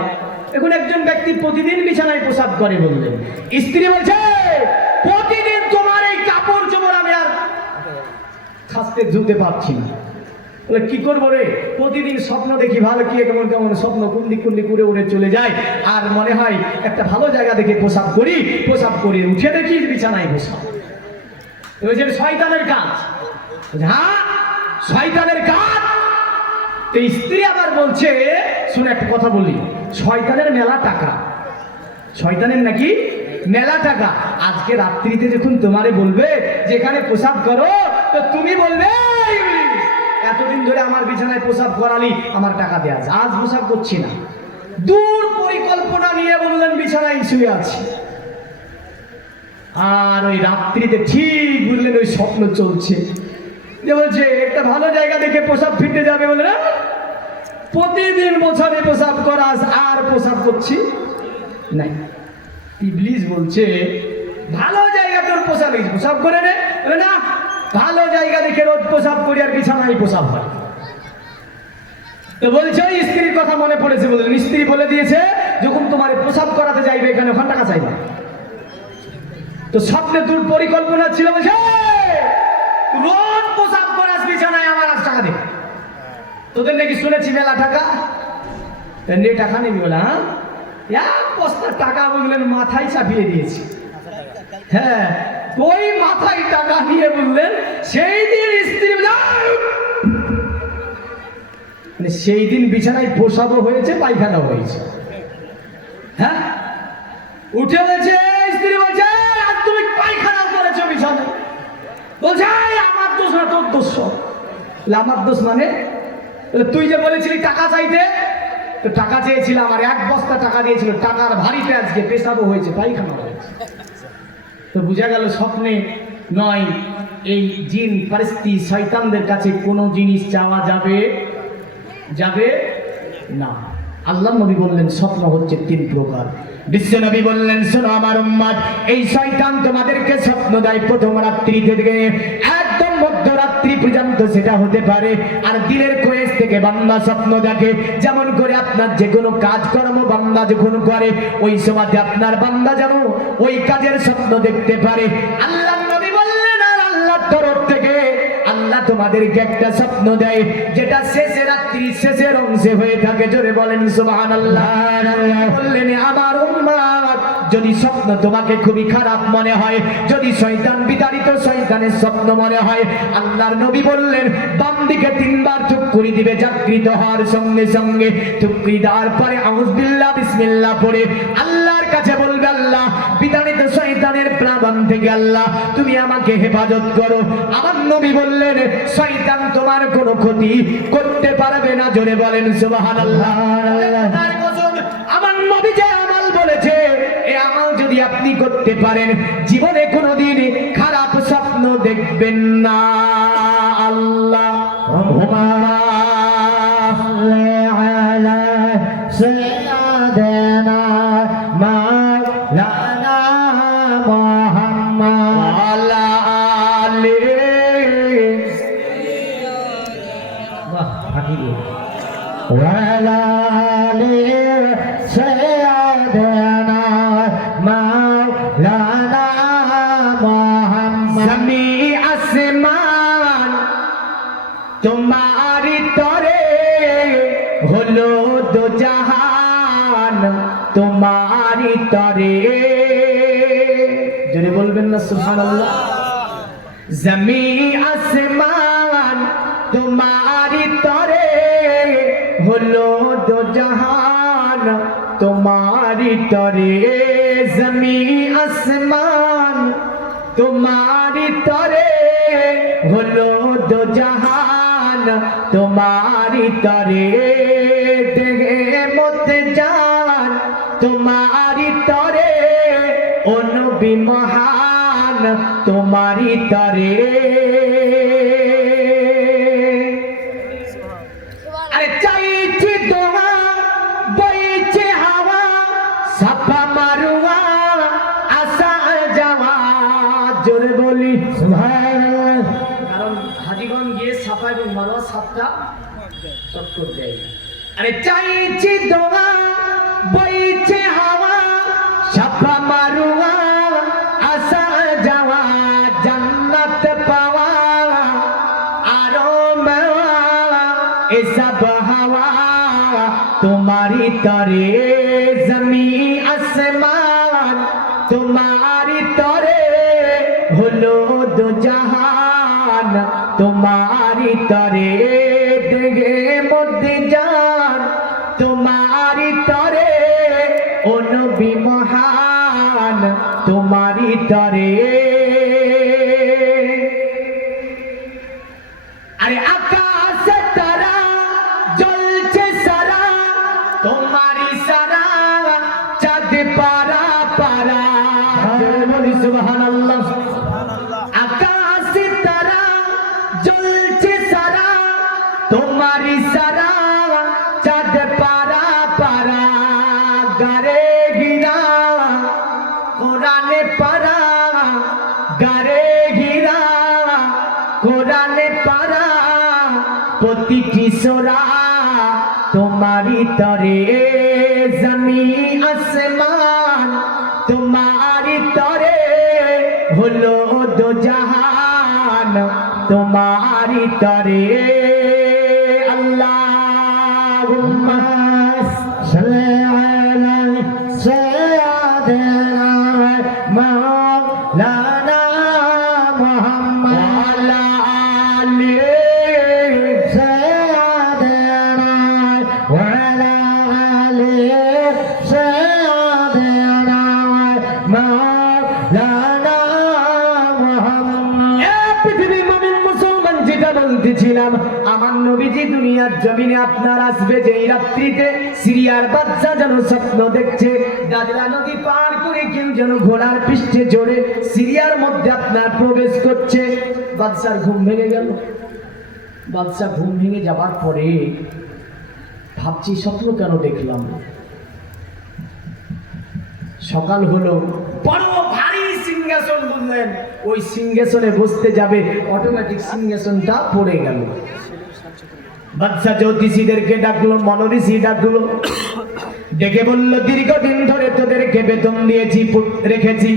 এখন একজন ব্যক্তি প্রতিদিন বিছানায় পোশাক করে বললেন, স্ত্রী বলছে প্রতিদিন তোমার এই কাপড় চোপড় আমি আর খাসতে ধুতে পারছি না। বলে কি করবো রে? প্রতিদিন স্বপ্ন দেখি ভালো, কি কেমন স্বপ্ন কোন দিক উড়ে চলে যায়। আর মনে হয় একটা ভালো জায়গা দেখে পোশাক করি উঠে দেখি বিছানায় পোশাক। শয়তানের কাজ। হ্যাঁ, শয়তানের কাজ। তো স্ত্রী আবার বলছে, শুনে একটা কথা বলি, শয়তানের মেলা টাকা। শয়তানের নাকি মেলা টাকা। আজকে রাত্রিতে যখন তোমারে বলবে যেখানে পোশাক করো, তো তুমি বলবে এতদিন ধরে আমার বিছানায় পোশাক করালি, আমার টাকা দেয়া। আজ পোশাক করছি না। দূর পরিকল্পনা নিয়ে বললেন বিছানায় শুয়ে আছি। আর ওই রাত্রিতে ঠিক বুঝলেন ওই স্বপ্ন চলছে, যে বলছে একটা ভালো জায়গা দেখে পোশাক ফিরতে যাবে। বলে না, প্রতিদিন বোঝাবে পোশাক করাস, আর পোশাক করছি নাই। ইবলিস বলছে ভালো জায়গা তোর পোশাক করে নে। না, ভালো জায়গা দেখে রোজ পোশাক করি আর বিছানায় পোশাক হয়। তো বলছে ওই স্ত্রীর কথা মনে পড়েছে। বললেন স্ত্রী বলে দিয়েছে যখন তোমার পোশাক করাতে যাইবে এখানে ওখান টাকা চাইবা। তো স্বপ্নে দূর পরিকল্পনা ছিল, বলছে রোজ পোশাক করাস বিছানায়, আমার আজ টাকা দে। তোদের নাকি শুনেছি মেলা টাকা, টাকা নেবি? বলে হ্যাঁ, 1 বস্তা টাকা বুঝলেন মাথায় চাপিয়ে দিয়েছি। হ্যাঁ, ওই মাথায় টাকা নিয়ে বললেন সেই দিন স্ত্রী সেই দিন বিছানায় প্রসাবও হয়েছে, পায়খানা হয়েছে। হ্যাঁ, উঠে বলছে স্ত্রী, বলছে আর তুমি পায়খানা করেছো বিছানায়। বলছে আমার দোষ না, তোর দোষ। আমার দোষ মানে? তুই যে বলেছিলি টাকা চাইতে, তো টাকা চেয়েছিলাম, আর 1 বস্তা টাকা দিয়েছিল, টাকার ভারীতে আজকে পেশাবও হয়েছে, পায়খানা হয়েছে। তো বোঝা গেল স্বপ্নে নয়, এই জিন পরিস্থিতি শয়তানদের কাছে কোনো জিনিস চাওয়া যাবে না। আল্লাহ নবী বললেন স্বপ্ন হচ্ছে 3 প্রকার। বিশ্ব নবী বললেন শোনো আমার উম্মত, এই শয়তান তোমাদেরকে স্বপ্ন দেয় প্রথম রাত্রি থেকে একদম মধ্যরাত্রি পর্যন্ত, সেটা হতে পারে। আর দিলের কোয়েস থেকে বান্দা স্বপ্ন দেখে। যেমন করে আপনার যে কোনো কাজকর্ম বান্দা যখন করে ওই সময়তে আপনার বান্দা যেন ওই কাজের স্বপ্ন দেখতে পারে। আল্লাহ নবী বললেন আর আল্লাহর তরফ থেকে আল্লাহ তোমাদেরকে একটা স্বপ্ন দেয় যেটা শেষে রাত্রি শেষের অংশে হয়ে থাকে। জোরে বলেন সুবহানাল্লাহ। বললেন আমার উম্মত, যদি স্বপ্ন তোমাকে খুবই খারাপ মনে হয়, যদি শয়তান বিতাড়িত শয়তানের স্বপ্ন মনে হয়, আল্লাহর নবী বললেন বাম দিকে 3 বার থুক্কুরি দিবে। জাগৃত হওয়ার সঙ্গে সঙ্গে থুক্কুরি দেওয়ার পরে আউযু বিল্লাহ বিসমিল্লাহ পড়ে আল্লাহর কাছে বলবে, আল্লাহ বিতাড়িত শয়তানের প্লাবন থেকে আল্লাহ তুমি আমাকে হেফাজত করো। আমার নবী বললেন শয়তান তোমার কোনো ক্ষতি করতে পারবে না। জোরে বলেন সুবহানাল্লাহ। আমার নবী যে আমল বলেছে এই আমল যদি আপনি করতে পারেন জীবনে কোনোদিন খারাপ স্বপ্ন দেখবেন না। আল্লাহ সাইয়্যিদানা মাওলানা মুহাম্মদ আলা আলি ওয়ালা আলি সাইয়্যিদানা মাওলানা মুহাম্মদ। জমি আসমান তোমারি তরে হলো দো জাহান তোমারি তরে। জোরে বলবেন না সুবহানাল্লাহ। জমি আসমান তোমারি তরে হলো দো জাহান তোমারি তরে। জমি আসমান তোমারি তরে হলো দো জাহান তোমারি তরে। দেহে মত জান তোমারি তরে ও নবী মহান তোমারি তরে। আরে চাইছি দোয়া বইছে হাওয়া সাফা মারুয়া আসা যাওয়া। জোরে বলি সুবহানাল্লাহ। কারণ হাজীগঞ্জ গিয়ে সাফা এবং মারওয়া সাতটা চক্কর দেয়। আরে চাইছি দোয়া বইছে হাওয়া সাফা মারুয়া আসা যাওয়া জান্নাত পাওয়া আরো মেওয়া এসব হাওয়া তোমারি তরে। জমি আসমান তোমারি তরে হলো দো জাহান তোমারি তরে। দেহে মধ্যে জান তোমারি তরে ও নবী মহান তোমারি তরে। আরে আকাশ তারা জ্বলছে সারা তোমারি সারা চাঁদ পারা পারা। বলি সুবহানাল্লাহ। আকাশ তারা জ্বলছে সারা তোমারি সারা চাঁদ পারা পারা। গারে গিরা কোরআনে পারা গারে গিরা কোরআনে পারা প্রতিটি সোরা তোমারি তরে। জমি আসমান তোমারি তরে হলো দো জাহান তোমারি তরে। আল্লাহুম্মা সাল্লি আলা সাইয়্যিদিনা মাওলানা মুহাম্মদ ওয়া আলা আলি সাইয়্যিদিনা ওয়া আলা আলি সাইয়্যিদিনা মাওলানা মুহাম্মদ। পৃথিবীর মুমিন মুসলমান যেটা বলতেছিলাম আমার নবীজি দুনিয়ার জমিনে আপনার আসবে যেই রাত্রিতে সিরিয়ার বাচ্চা যেন স্বপ্ন দেখছে দাজলা নদী পার করে কেউ যেন ঘোড়ার পৃষ্ঠে চড়ে সিরিয়ার মধ্যে আপনার প্রবেশ করছে। বাদশার ঘুম ভেঙে গেল। বাদশা ঘুম ভেঙে যাবার পরে ভাবছি স্বপ্ন কেন দেখলাম। সকাল হলো, বড় ভারী সিংহাসন বুঝলেন, ওই সিংহাসনে বসতে যাবে অটোমেটিক সিংহাসনটা পড়ে গেল। বাদশা জ্যোতিষীদেরকে ডাকলো, মনোঋষি ডাকলো, ডেকে বলল দীর্ঘদিন ধরে তোদেরকে বেতন দিয়েছি, রেখেছি,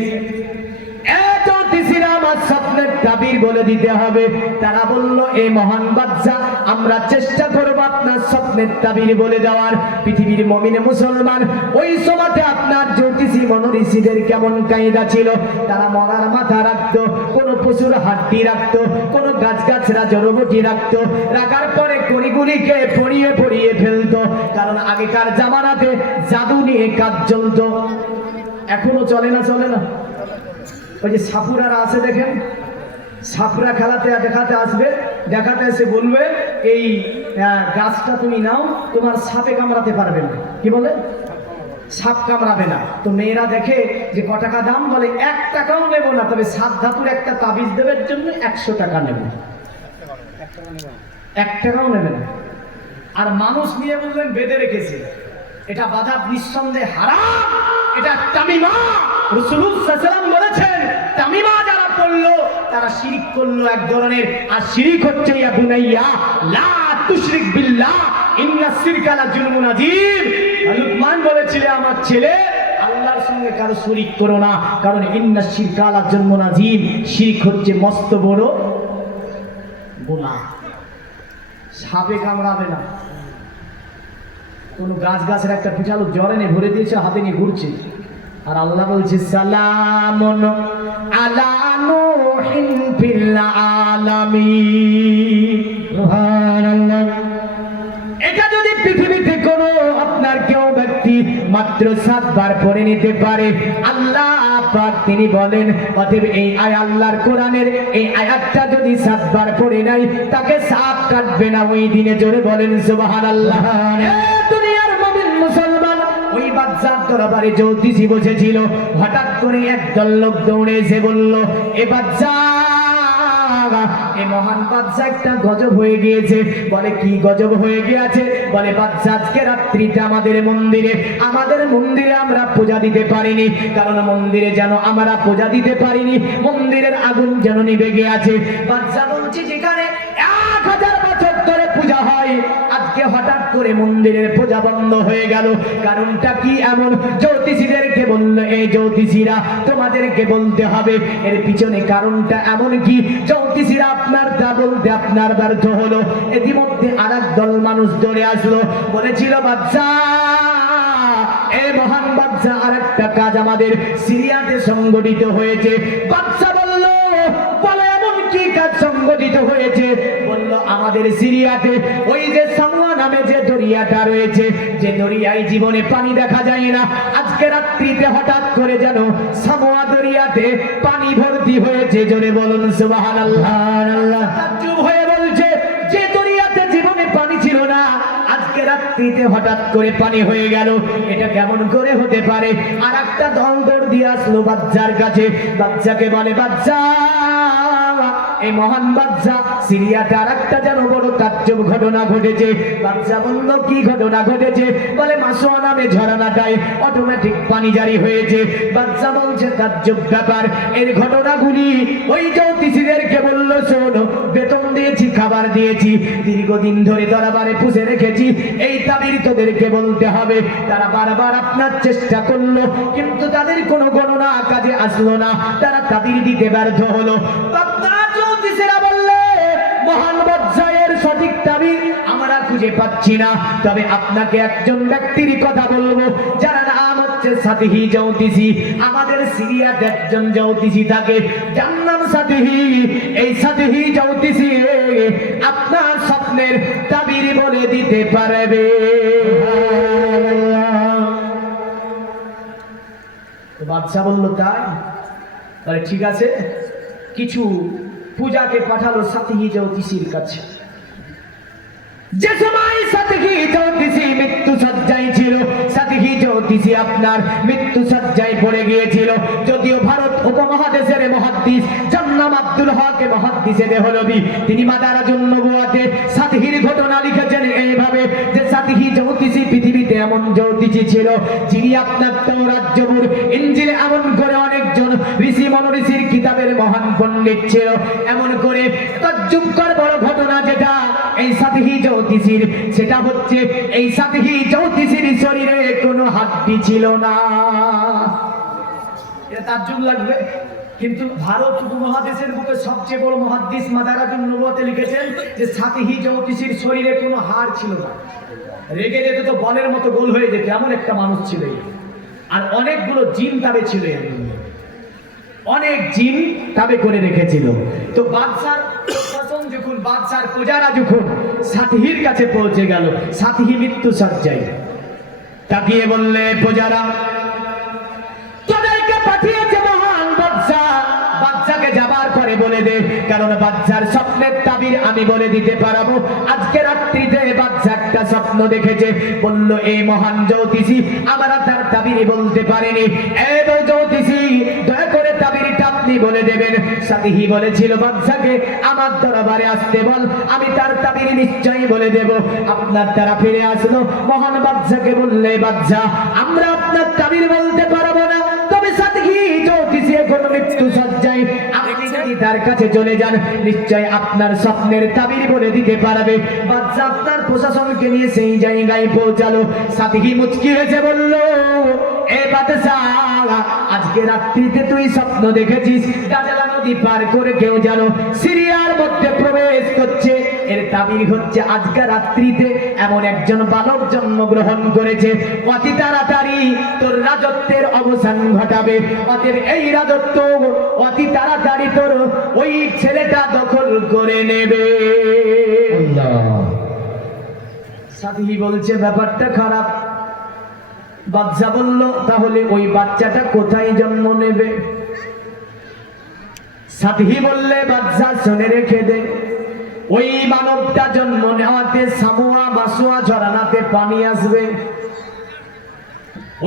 জ্যোতিষীরা আমার স্বপ্নের তাবির বলে দিতে হবে। তারা বলল এই মহান বাদশা আমরা চেষ্টা করব আপনার স্বপ্নের তাবির বলে দেওয়ার। পৃথিবীর মুমিন মুসলমান ওই সময়তে আপনার জ্যোতিষী মনোঋষিদের কেমন কায়দা ছিল, তারা মরার মাথা রাখতো, কোন পশুর হাড্ডি রাখতো, কোন গাছগাছরা জড়বটি রাখতো, রাখার পরে কড়িগুলিকে পড়িয়ে পড়িয়ে ফেলতো। কারণ আগেকার জামানাতে জাদু নিয়ে কাজ চলতো। এখনো চলে না? চলে না? ওই যে সাপুরারা আছে দেখেন, সাপুরা খেলাতে দেখাতে আসবে, দেখাতে এসে বলবে এই গাছটা তুমি নাও, তোমার সাপে কামড়াতে পারবে না। কি বলে? সাপ কামড়াবে না। তো মেয়েরা দেখে যে ক টাকা দাম, বলে 1 টাকাও নেব না, তবে 7 ধাতুর একটা তাবিজ দেবের জন্য 100 টাকা নেব। 1 টাকাও নেবে না। আর মানুষ নিয়ে বললেন বেঁধে রেখেছে, এটা বাধা নিঃসন্দেহে হারাম, এটা তামিমা। রাসূলুল্লাহ সাল্লাল্লাহু আলাইহি ওয়াসাল্লাম বলেছেন তামিমা যারা পড়লো তারা শিরক করলো এক ধরনের। আর শিরক হচ্ছে ইয়া বুনাইয়া লা তুশরিক বিল্লাহ ইন্নাস শিরকা লা যুলমুন আযীম। লুকমান বলেছিল আমার ছেলে আল্লাহর সঙ্গে কারো শরীক করো না, কারণ ইন্নাস শিরকা লা যুলমুন আযীম, শিরক হচ্ছে মস্ত বড় গুনাহ। সাপে কামড়াবে না। কোন গাছের একটা পিঠালো জ্বর এনে ভরে দিয়েছে, হাতে নিয়ে ঘুরছে, আর আল্লাহ বলছে সালামুন আলা নূহিন ফিল আলামিন। সুবহানাল্লাহ। এটা যদি পৃথিবীতে কোনো আপনার কেউ ব্যক্তি মাত্র 7 বার পড়ে নিতে পারে, আল্লাহ পাক তিনি বলেন অতএব এই আল্লাহর কোরআনের এই আয়াতটা যদি 7 বার পড়ে নাই, তাকে সাপ কাটবে না ওই দিনে। জোরে বলেন সুবহানাল্লাহ। দুনিয়ার মুমিন মুসলমান, ওই বাদশার দরবারে জ্যোতিষী বসেছিল। হঠাৎ করে একদল লোক দৌড়ে এসে বলল এ বাদশা, এই মহান বাদশা একটা গজব হয়ে গিয়েছে। বলে কি গজব হয়ে গিয়েছে? বলে বাদশা আজকে রাত্রিতে আমাদের মন্দিরে আমরা পূজা দিতে পারিনি, কারণ মন্দিরে যেন আমরা পূজা দিতে পারিনি, মন্দিরের আগুন যেন নিভে গিয়েছে। বাদশা বলছে যেখানে 1000 বছর ধরে পূজা হয়, আজকে হঠাৎ করে মন্দিরের পূজা বন্ধ হয়ে গেল, কারণটা কি এমন? জ্যোতিষীদেরকে বলল এই জ্যোতিষীরা তোমাদেরকে বলতে হবে এর পিছনে কারণটা এমন কি। জ্যোতিষীরা আপনার তা বলতে আপনার ব্যর্থ হলো। ইতিমধ্যে আরেক দল মানুষ দৌড়ে আসলো, বলেছিল বাদশা, এই মহান বাদশা আরেকটা কাজ আমাদের সিরিয়াতে সংগঠিত হয়েছে। বাদশা বলল বলে এমন কি কাজ সংগঠিত হয়েছে? বলল আমাদের সিরিয়াতে ওই যে সামুয়া নামে যে দরিয়াটা রয়েছে, যে দরিয়ায় জীবনে পানি দেখা যায় না, আজকে রাত্রিতে হঠাৎ করে যেন সামুয়া দরিয়াতে পানি ভর্তি হয়েছে। জোরে বলুন সুবহানাল্লাহ। আল্লাহ তাজ্জুব হয়ে বলছে যে দরিয়াতে জীবনে পানি ছিল না, আজকে রাত্রিতে হঠাৎ করে পানি হয়ে গেল, এটা কেমন করে হতে পারে? আর একটা দল দৌড় দিয়ে আসলো বাদশার কাছে। বাদশাকে বলে বাদশা, এই মহান বাদশা সিরিয়াতে আরেকটা যেন বড় তাজ্জব ঘটনা ঘটেছে। বাদশা বলল কি ঘটনা ঘটেছে? বলে মাসোয়া নামে ঝরনাটায় অটোমেটিক পানি জারি হয়েছে। বাদশা বলছে তাজ্জব ব্যাপার, এর ঘটনাগুলি ওই জ্যোতিষীদেরকে বলল শোনো, বেতন দিয়েছি, খাবার দিয়েছি, দীর্ঘদিন ধরে দরবারে পুষে রেখেছি, এই তাবির তোদেরকে বলতে হবে। তারা বারবার আপনার চেষ্টা করলো, কিন্তু তাদের কোনো গণনা কাজে আসলো না, তারা তাবির দিতে ব্যর্থ হলো। জ্যোতিষীরা বললে মহান বাদশাহের সঠিক তাবির আমরা খুঁজে পাচ্ছি না, তবে আপনাকে একজন ব্যক্তির কথা বলবো যার নাম হচ্ছে সাতিহি জ্যোতিষী। আমাদের সিরিয়াতে একজন জ্যোতিষী থাকে, যার নাম সাতিহি। এই সাতিহি জ্যোতিষী আপনার স্বপ্নের তাবির বলে দিতে পারবে। বাদশা বলল তাই? তাহলে ঠিক আছে, কিছু পূজাকে পাঠালো সাতিহি জ্যোতিষীর কাছে। যে সময় সাতিহি জ্যোতিষী মৃত্যু সজ্জায় ছিল, সাতিহি জ্যোতিষী আপনার মৃত্যু সজ্জায় পড়ে গিয়েছিল। যদিও ভারত উপমহাদেশের মুহাদ্দিস যার নাম আব্দুল হক মুহাদ্দিসে দেহলভী, তিনি মাদারাজুন নবুওয়াতে সাতিহির ঘটনা লিখেছেন এইভাবে যে সাতিহি জ্যোতিষী পৃথিবীতে এমন জ্যোতিষী ছিল যিনি আপনার তাওরাত, জবুর, ইনজিল এমন করে অনেকজন ঋষি মনোঋষির কিতাবের মহান পণ্ডিত ছিল। এমন করে তাজ্জুবকর বড় ঘটনা যেটা, এই সাতহি জ্যোতিষীর, সেটা হচ্ছে এই সাতহি জ্যোতিষীর শরীরে কোনো হাড্ডি ছিল না। এটা তাজ্জুব লাগবে, কিন্তু ভারত উপমহাদেশের বুকে সবচেয়ে বড় মুহাদ্দিস মাদারাতুন নবুওয়াতে লিখেছেন যে সাতহি জ্যোতিষীর শরীরে কোনো হাড় ছিল না। রেগে যেতে তো বলের মতো গোল হয়ে যেত, এমন একটা মানুষ ছিল। আর অনেকগুলো জিন তাবে ছিল, অনেক জিন তাবে করে রেখেছিল। তো বাদশার শাসন যখন, বাদশার প্রজারা যখন সাতহির কাছে পৌঁছে গেল, সাতহি মৃত্যু সজ্জায়, তাকিয়ে বললে, প্রজারা তোদেরকে পাঠিয়েছে মহান বাদশা, বাদশাকে যাবার পরে বলে দে, কারণ বাদশার স্বপ্নের তাবির আমি বলে দিতে পারবো। আজকে রাত্রিতে বাদশা একটা স্বপ্ন দেখেছে। বলল, এই মহান জ্যোতিষী আমরা তার তাবিরই বলতে পারিনি, এই জ্যোতিষী দয়া করে তাবিরটা আপনি বলে দেবেন। সাতহি বলেছিল বাদশাকে, আমার দরবারে আসতে বল, আমি তার তাবির নিশ্চয়ই বলে দেব। আপনার দ্বারা ফিরে আসলো, মহান বাদশাকে বললে, বাদশা আমরা আপনার তাবির বলতে পারবো না, তবে সাতহি জ্যোতিষী এখন মৃত্যু সজ্জায়, আপনি যদি তার কাছে চলে যান নিশ্চয় আপনার স্বপ্নের তাবির বলে দিতে পারবে। বাদশা আপনার প্রশাসনকে নিয়ে সেই জায়গায় পৌঁছালো। সাতহি মুচকি হেসে বলল, এ বাদশা, আজকে রাত্রিতে তুই স্বপ্ন দেখেছিস দাজালা নদী পার করে কেউ যেন সিরিয়ার মধ্যে প্রবেশ করছে। এর তাবির হচ্ছে আজকে রাত্রিতে এমন একজন বালক জন্মগ্রহণ করেছে, অতি তাড়াতাড়ি তোর রাজত্বের অবসান ঘটাবে। অতএব এই রাজত্ব অতি তাড়াতাড়ি তোর ওই ছেলেটা দখল করে নেবে। সাথী বলছে ব্যাপারটা খারাপ। বাদশা বলল, তাহলে ওই বাচ্চাটা কোথায় জন্ম নেবে? সাথী বললে, বাদশা শুনে রেখে দে, ওই মানবটা জন্ম নেওয়াতে সামুয়া বাসুয়া ঝরানাতে পানি আসবে।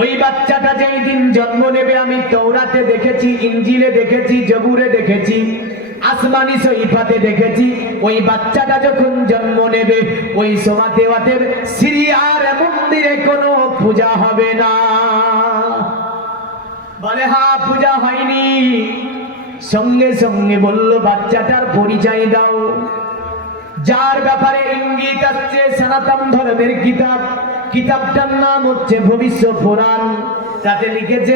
ওই বাচ্চাটা যেই দিন জন্ম নেবে আমি তওরাতে দেখেছি, ইনজিলে দেখেছি, জবুরে দেখেছি, আসমানি সহিফাতে দেখেছি, ওই বাচ্চাটা যখন জন্ম নেবে ওই সময়তে ওদের সিরিয়ার মন্দিরে কোনো পূজা হবে না। বলে, হ্যাঁ পূজা হয়নি। সঙ্গে সঙ্গে বলল, বাচ্চাটার পরিচয় দাও। যার ব্যাপারে ইঙ্গিত আসছে সনাতন ধর্মের কিতাব, কিতাবটার নাম হচ্ছে ভবিষ্যৎ পুরাণ। তাতে লিখেছে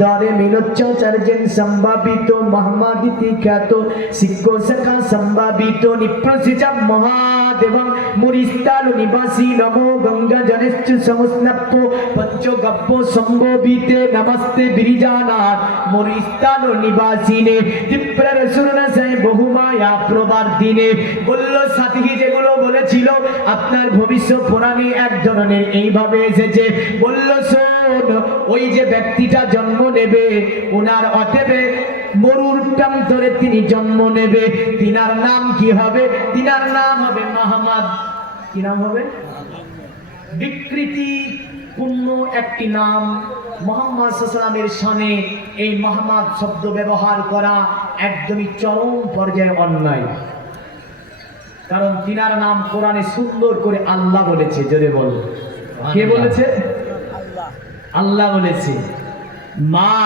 দরে মিলোচ্চার্যেন সম্ভাবিত মহামাদিতি খ্যাত শিক্ষা সম্ভাবিত নিপ্রসিজা মহাদেব মুরিস্তাল নিবাসী নমো গঙ্গা জনেশ্চু সমস্নাপ্য পঞ্চগব্য সম্ভবিতে নমস্তে বিরিজানাথ মুরিস্তাল নিবাসিনে তীব্র সুরনসায় বহুমায়া প্রবার দিনে। বলল, সাথী যেগুলো বলেছিল আপনার ভবিষ্যৎ পুরাণে এক ধরনের এইভাবে এসেছে। বলল, শোন, ওই যে ব্যক্তিটা জন্ম নেবে ওনার অতএবে মরুর প্রান্তরে তিনি জন্ম নেবে। তিনার নাম কি হবে? তিনার নাম হবে মোহাম্মদ। কি নাম হবে? বিকৃতি পূর্ণ একটি নাম। মুহাম্মদ সাল্লাল্লাহু আলাইহি ওয়াসাল্লামের শানে এই মোহাম্মদ শব্দ ব্যবহার করা একদমই চরম পর্যায়ে অন্যায়। কারণ তিনার নাম কোরআনে সুন্দর করে আল্লাহ বলেছে। জোরে বল, কে বলেছে? আল্লাহ বলেছে, মা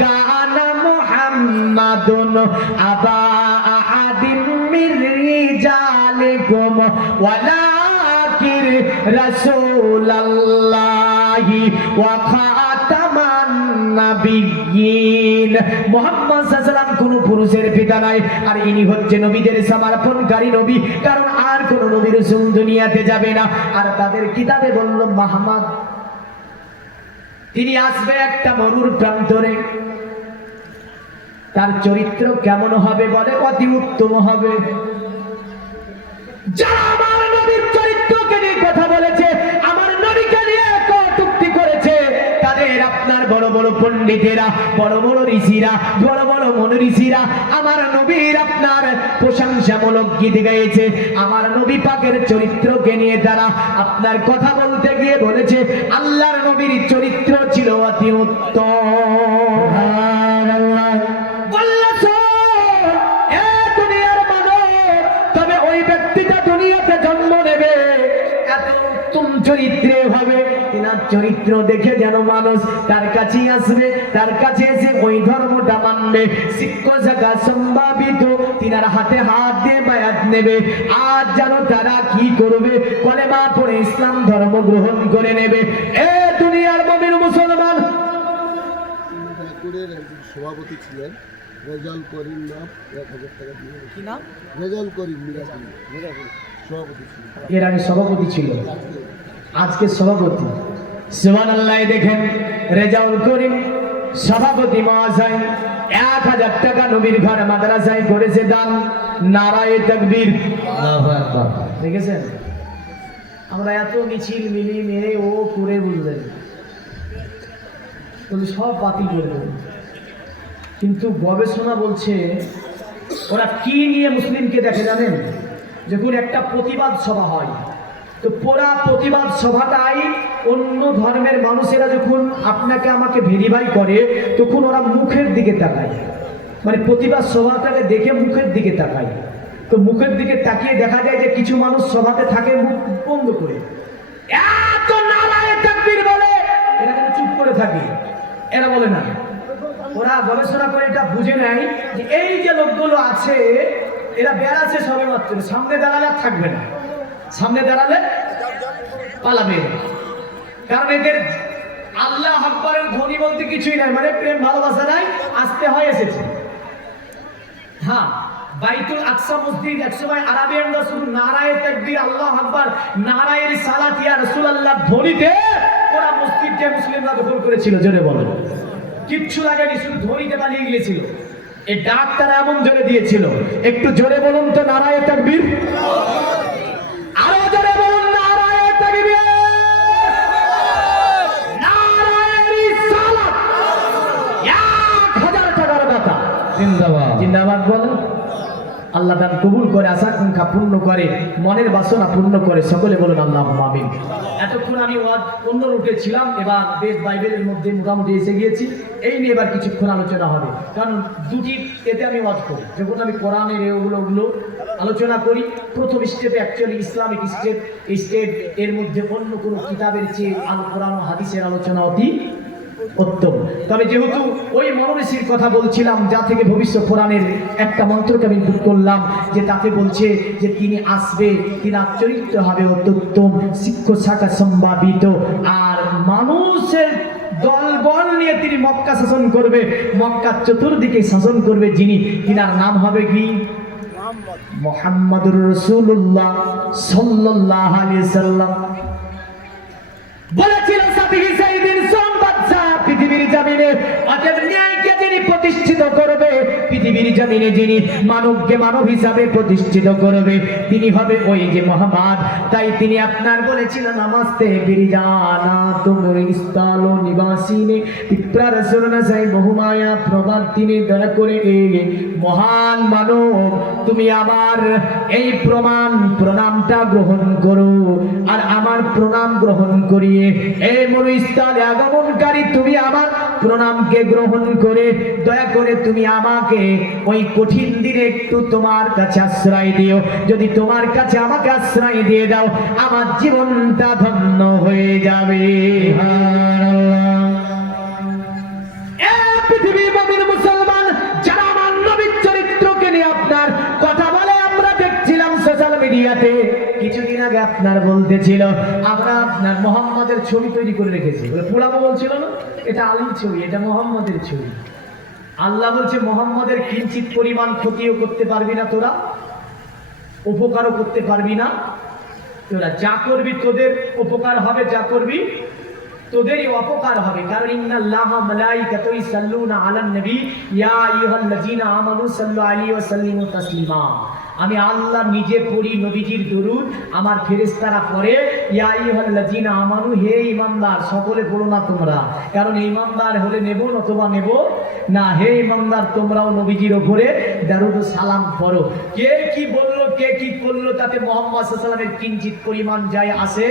কানা মুহাম্মাদুন আবা আহাদিম মির রিজালিকুম ওয়ালাকিন রাসূলুল্লাহি ওয়া খাতামান নাবিয়্যিন। মুহাম্মদ সাল্লাল্লাহু আলাইহি ওয়াসাল্লাম কোন পুরুষের পিতা নয়, আর ইনি হচ্ছে নবীদের সমর্পণকারী নবী। কারণ আর কোন নবী রাসূল দুনিয়াতে যাবে না। আর তাদের কিতাবে বলল মুহাম্মদ তিনি আসবে একটা মরুর প্রান্তরে। তার চরিত্র কেমন হবে? বলে, অতি উত্তম হবে। যারা আমার নবীর চরিত্রকে নিয়ে কথা বলেছে, আমার নবীকে নিয়ে কটূক্তি করেছে, তাদের আপনার বড় বড় পণ্ডিতেরা, বড় বড় ঋষিরা, বড় বড় মনীষীরা আমার নবীর আপনার প্রশংসামূলক গীত গাইছে। আমার নবী পাকের চরিত্রকে নিয়ে তারা আপনার কথা বলতে গিয়ে বলেছে আল্লাহর নবীর চরিত্র ছিল অতি উত্তম। তবে ওই ব্যক্তিটা দুনিয়াতে জন্ম নেবে এত উত্তম চরিত্রে হবে, তিনার চরিত্র দেখে যেন মানুষ তার কাছে আসবে, তার কাছে এসে ওই ধর্মটা মানবে। শিক্ষা সম্ভাবিত তিনার হাতে হাত দিয়ে বায়াত নেবে। আজ যেন তারা কি করবে, কলেমা পড়ে ইসলাম ধর্ম গ্রহণ করে নেবে। এ দুনিয়ার মুমিন মুসলমান, সভাপতি ছিলেন রেজাউল করিম, নাম 1000 টাকা দিয়ে। কি নাম? রেজাউল করিম সভাপতি ছিলেন। এর আগে সভাপতি ছিল, আজকে সভাপতি। সুবহানাল্লাহ। দেখেন রেজাউল করিম সভাপতি মহাশয় 1000 টাকা নবীর ঘর মাদ্রাসায় করেছে দান। নারায়ে তাকবীর। দেখেছেন, আমরা এত মিছিল মিলি মেরে ও করে বুঝলেন সব বাতিল করে দেবেন, কিন্তু গবেষণা বলছে ওরা কি নিয়ে মুসলিমকে দেখে জানেন? যখন একটা প্রতিবাদ সভা হয়, তো পুরা প্রতিবাদ সভাটাই অন্য ধর্মের মানুষেরা যখন আপনাকে আমাকে ভেরিফাই করে, তখন ওরা মুখের দিকে তাকায়, মানে প্রতিবাদ সভাটাকে দেখে মুখের দিকে তাকায়। তো মুখের দিকে তাকিয়ে দেখা যায় যে কিছু মানুষ সভাতে থাকে মুখ বন্ধ করে, এত নারায়ে তাকবীর বলে, এরা কিন্তু চুপ করে থাকে, এরা বলে না। ওরা গবেষণা করে এটা বুঝে নেয় যে এই যে লোকগুলো আছে এরা বেড়াচ্ছে সবে মাত্র, সামনে দাঁড়ালে আর থাকবে না, সামনে দাঁড়ালে পালাবে। কারণ এদের আল্লাহ আকবরের ধ্বনি বলতে কিছুই নাই, মানে প্রেম ভালোবাসা নাই, আসতে হয় এসেছে। হ্যাঁ, বাইতুল আকসা মসজিদ একসময় আরাবিয়ানরা শুধু নারায়ে তাকবীর, আল্লাহ আকবার, নারায়ে রিসালাত ইয়া রাসূলুল্লাহ ধ্বনিতে ওরা মসজিদকে মুসলিমরা দখল করেছিল। জোরে বলেন, কিচ্ছু লাগেনি, শুধু ধ্বনিতে পালিয়ে গিয়েছিল। এই ডাক তারা এমন জোরে দিয়েছিল। একটু জোরে বলুন তো নারায়ে তাকবীর, আরো জোরে বলুন নারায়ে তাকবীর, নারায়ে রিসালাত, 1000 টাকার দাতা জিন্দাবাদ জিন্দাবাদ বলেন। আল্লাহ দান কবুল করে, আশা আকাঙ্ক্ষা পূর্ণ করে, মনের বাসনা পূর্ণ করে, সকলে বলুন আল্লাহুম্মা আমিন। এতক্ষণ আমি অন্য রুটে ছিলাম, এবার বেদ বাইবেলের মধ্যে মোটামুটি এসে গিয়েছি। এই নিয়ে এবার কিছুক্ষণ আলোচনা হবে, কারণ দুটি এতে আমি ওয়াজ করি। যখন আমি কোরআনের ওগুলো আলোচনা করি, প্রথম স্টেপে অ্যাকচুয়ালি ইসলামিক স্টেপ, এর মধ্যে অন্য কোনো কিতাবের চেয়ে আল কোরআন ও হাদিসের আলোচনা অতি উত্তম। তবে যেহেতু ওই মনোনীতির কথা বলছিলাম, যা থেকে ভবিষ্যৎ কোরআনের একটা মন্ত্রকে আমি বুক করলাম, যে তাতে বলছে যে তিনি আসবে, তিনি চরিত্র হবে অত্যুত্তম, শিক্ষক শাখা সম্ভাবিত, আর মানুষের দলবল নিয়ে তিনি মক্কা শাসন করবে, মক্কার চতুর্দিকে শাসন করবে যিনি, তিনার নাম হবে কি? মুহাম্মাদুর রাসূলুল্লাহ সাল্লাল্লাহু আলাইহি সাল্লাম। বলেছিলেন সাবিহি সাইদিন পৃথিবীর জমিনে অতএব ন্যায়কে যিনি প্রতিষ্ঠিত করবে, পৃথিবীর জমিনে যিনি মানবকে মানব হিসাবে প্রতিষ্ঠিত করবে, তিনি হবে ওই যে মুহাম্মদ। তাই তিনি আপনার বলেছিলেন নমস্তে বিরিজানা তুমুর ইস্তালো নিবাসিনে পিপ্রার সুরনা সাই বহুমায়া প্রবাদিনে দয়া করে মহান মানব, তুমি আমার এই প্রণামটা গ্রহণ করো, আর আমার প্রণাম গ্রহণ করিয়ে এই মনুস্থলে আগমনকারী তুমি আমার প্রণামকে গ্রহণ করে দয়া করে তুমি আমাকে ওই কঠিন দিনে একটু তোমার কাছে আশ্রয় দিও। যদি তোমার কাছে আমাকে আশ্রয় দিয়ে দাও, আমার জীবনটা ধন্য হয়ে যাবে। পৃথিবীর মুমিন মুসলমান যারা আমার নবীর চরিত্রকে নিয়ে আপনার কথা বলে, আমরা দেখছিলাম সোশ্যাল মিডিয়াতে কিছুদিন আগে আপনার বলতেছিল আমরা আপনার মোহাম্মদের ছবি তৈরি করে রেখেছি, পোড়াবো বলছিল না, এটা আলীর ছবি, এটা মোহাম্মদের ছবি। আল্লাহ বলছে মোহাম্মদের কিঞ্চিত পরিমাণ ক্ষতিও করতে পারবি না তোরা, উপকারও করতে পারবি না তোরা, যা করবি তোদের উপকার হবে, যা করবি তোদেরই অপকার হবে। কারণ ইন্নাল্লাহা মালাইকাতুহু ইসাল্লুনা আলান নবী ইয়া আইয়ুহাল্লাযীনা আমানু সাল্লু আলাইহি ওয়া সাল্লিমু তাসলিমা। আমি আল্লাহ নিজে পড়ি নবীজির দরুদ, আমার ফেরেশতারা পড়ে ইয়া আইয়ুহাল্লাযীনা আমানু, হে ঈমানদার সকলে পড়ো না তোমরা, কারণ ঈমানদার হলে নেব অথবা নেব না, হে ঈমানদার তোমরাও নবীজির উপরে দরুদ ও সালাম পড়ো। কে কি বললো, কে কি করলো, তাতে মুহাম্মদ সাল্লাল্লাহু আলাইহি ওয়াসাল্লামের কিঞ্চিত পরিমাণ যায় আসে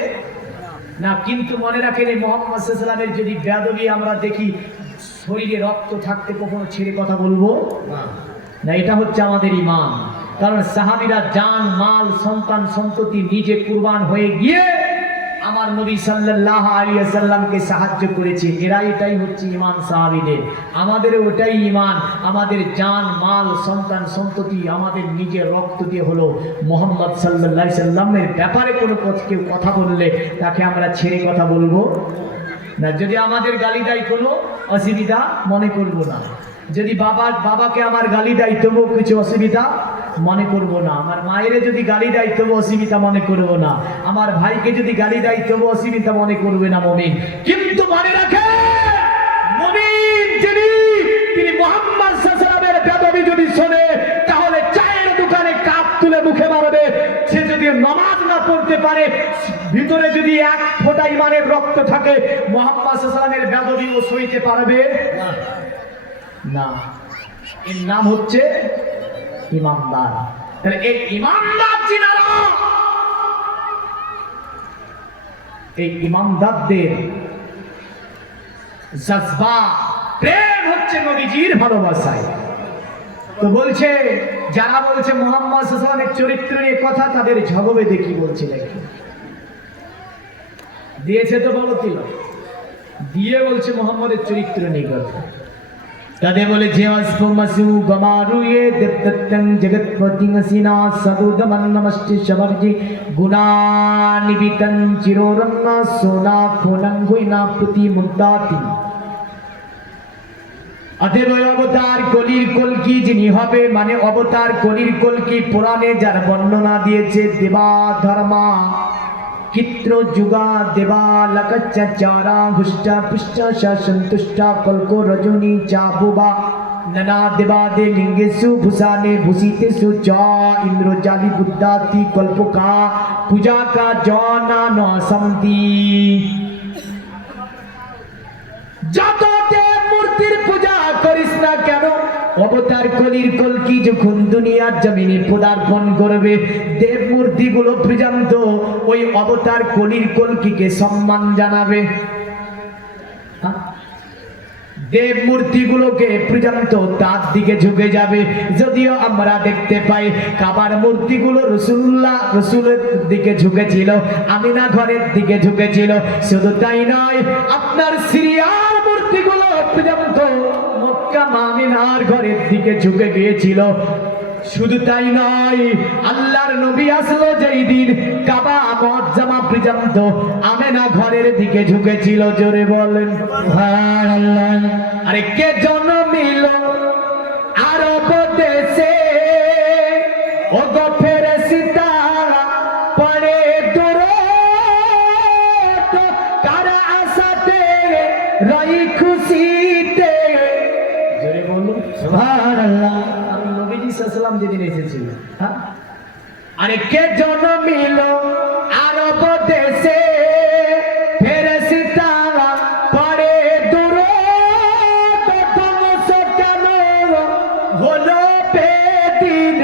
না। কিন্তু মনে রাখেন এই মুহাম্মদ সাল্লাল্লাহু আলাইহি ওয়াসাল্লামের যদি বেয়াদবি আমরা দেখি, শরীরে রক্ত থাকতে কখনো ছেড়ে কথা বলবো না, এটা হচ্ছে আমাদের ঈমান। কারণ সাহাবীরা জান মাল সন্তান সন্ততি নিজে কুরবান হয়ে গিয়ে আমার আমার নবী সাল্লাল্লাহু আলাইহি ওয়াসাল্লামকে সাহায্য করেছে, এটাই হচ্ছে ঈমান সাহাবীদের। আমাদের ওটাই ঈমান, আমাদের জান মাল সন্তান সন্ততি আমাদের নিজের রক্ত দিয়ে হলো মুহাম্মদ সাল্লাল্লাহু আলাইহি ওয়াসাল্লামের ব্যাপারে কোনো কেউ কথা বললে তাকে আমরা ছেড়ে কথা বলবো না। যদি আমাদের গালি দেয় কোনো অসুবিধা মনে করব না, যদি বাবাকে আমার গালি দেয় তবু কিছু অসুবিধা মনে করব না, আমার মায়ের যদি গালি দেয় তবু অসুবিধা মনে করব না, আমার ভাইকে যদি গালি দেয় তবু অসুবিধা মনে করবে না মুমিন। কিন্তু মনে রাখে মুমিন তিনি মুহাম্মদ সাল্লাল্লাহু আলাইহি ওয়াসাল্লামের বেদবি যদি শোনে তাহলে চায়ের দোকানে কাপ তুলে মুখে মারবে। সে যদি নামাজ না পড়তে পারে, ভিতরে যদি এক ফোঁটা ঈমানের রক্ত থাকে, মুহাম্মদ সাল্লাল্লাহু আলাইহি ওয়াসাল্লামের বেদবি ও সইতে পারবে না। এর নাম হচ্ছে ইমানদার। তাহলে এই ইমানদার যিনারা, এই ইমানদারদের জজবা প্রেম হচ্ছে নবীজির ভালোবাসায়। তো বলছে যারা বলছে মুহাম্মদ সাল্লাল্লাহু আলাইহি ওয়াসাল্লামের চরিত্র নিয়ে কথা, তাদের ঝগবে দেখি বলছে নাকি দিয়েছে তো বলো কি দিয়ে বলছে মুহাম্মদের চরিত্র নিয়ে কথা। তাদের বলে যে আসফমাসু গমারুয়ে দেবতং জগৎপতিং সিনা সদুদমন নমস্তে শবরজি গুণানিবিতং চিরোরন্না সোনা খোনং হুইনা পুতি মুদ্দাতি। অতএব অবতার কলির কলকি যিনি হবে, মানে অবতার কলির কলকি পুরাণে যার বর্ণনা দিয়েছে দেবা ধর্মা চিত্র যুগা দেবা লকচ্চারা হুষ্টা পুষ্টা সন্তুষ্টা কল্প রজনী চাবুবা ননা দেবাদে লিঙ্গেষু ভূষানে ভূষিতেষু চ ইন্দ্রজালি বুদ্ধাতি কল্পকা পূজা কা জনা ন সন্তি। যত দেব মূর্তির পূজা করিস না কেন, অবতার কলির কলকি যখন দুনিয়ার জমিনে পদার্পণ করবে, দেব মূর্তিগুলো পর্যন্ত ওই অবতার কলির কলকিকে সম্মান জানাবে। দেব মূর্তিগুলোকে পর্যন্ত তার দিকে ঝুঁকে যাবে। যদিও আমরা দেখতে পাই কাবার মূর্তিগুলো রসুলের দিকে ঝুঁকেছিল, আমিনা ঘরের দিকে ঝুঁকেছিল। শুধু তাই নয়, আপনার সিরিয়ার মূর্তিগুলো পর্যন্ত মক্কা আমিনার ঘরের দিকে ঝুঁকে গিয়েছিল। শুধু তাই নয়, আল্লাহর নবী আসলো যেই দিন কাবা মুআজ্জামা পর্যন্ত আমেনা ঘরের দিকে ঝুঁকেছিল। জোরে বলেন সুবহানাল্লাহ। আরে কে জন্মিল আরব দেশে, ও গো ফেরেশতা পড়ে দুরূদ, কার আশাতে রই খুশিতে। জোরে বলুন সুবহানাল্লাহ। সাল্লাম যেদিন এসেছিল, হ্যাঁ, আরে কে জন্মিল আরব দেশে, ফেরেশতা পড়ে দুরূদ, ধ্বংস কেন হলো বেদিন,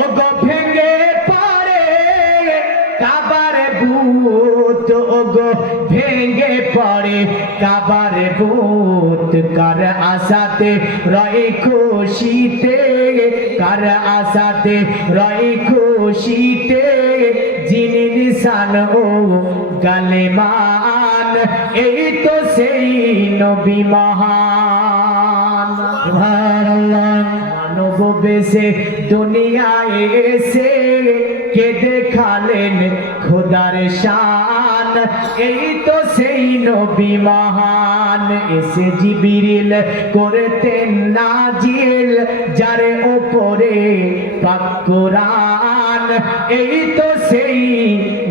ও গো ভেঙে পড়ে কাবার বুত, ও গো ভেঙে পড়ে কাবার বুত। কার আশাতে রয় খুশিতে, কার আশাতে রয় খুশিতে, যিনি নিশান ও গালেমান, এই তো সেই নবী মহান। সুবহানাল্লাহ। মানব বেশে দুনিয়ায় এসে কে দেখালেন খোদার শান, এই তো সেই নবী মহান। এসে জিবরিল করতেন নাজিল যার উপরে পাক কোরআন, এই তো সেই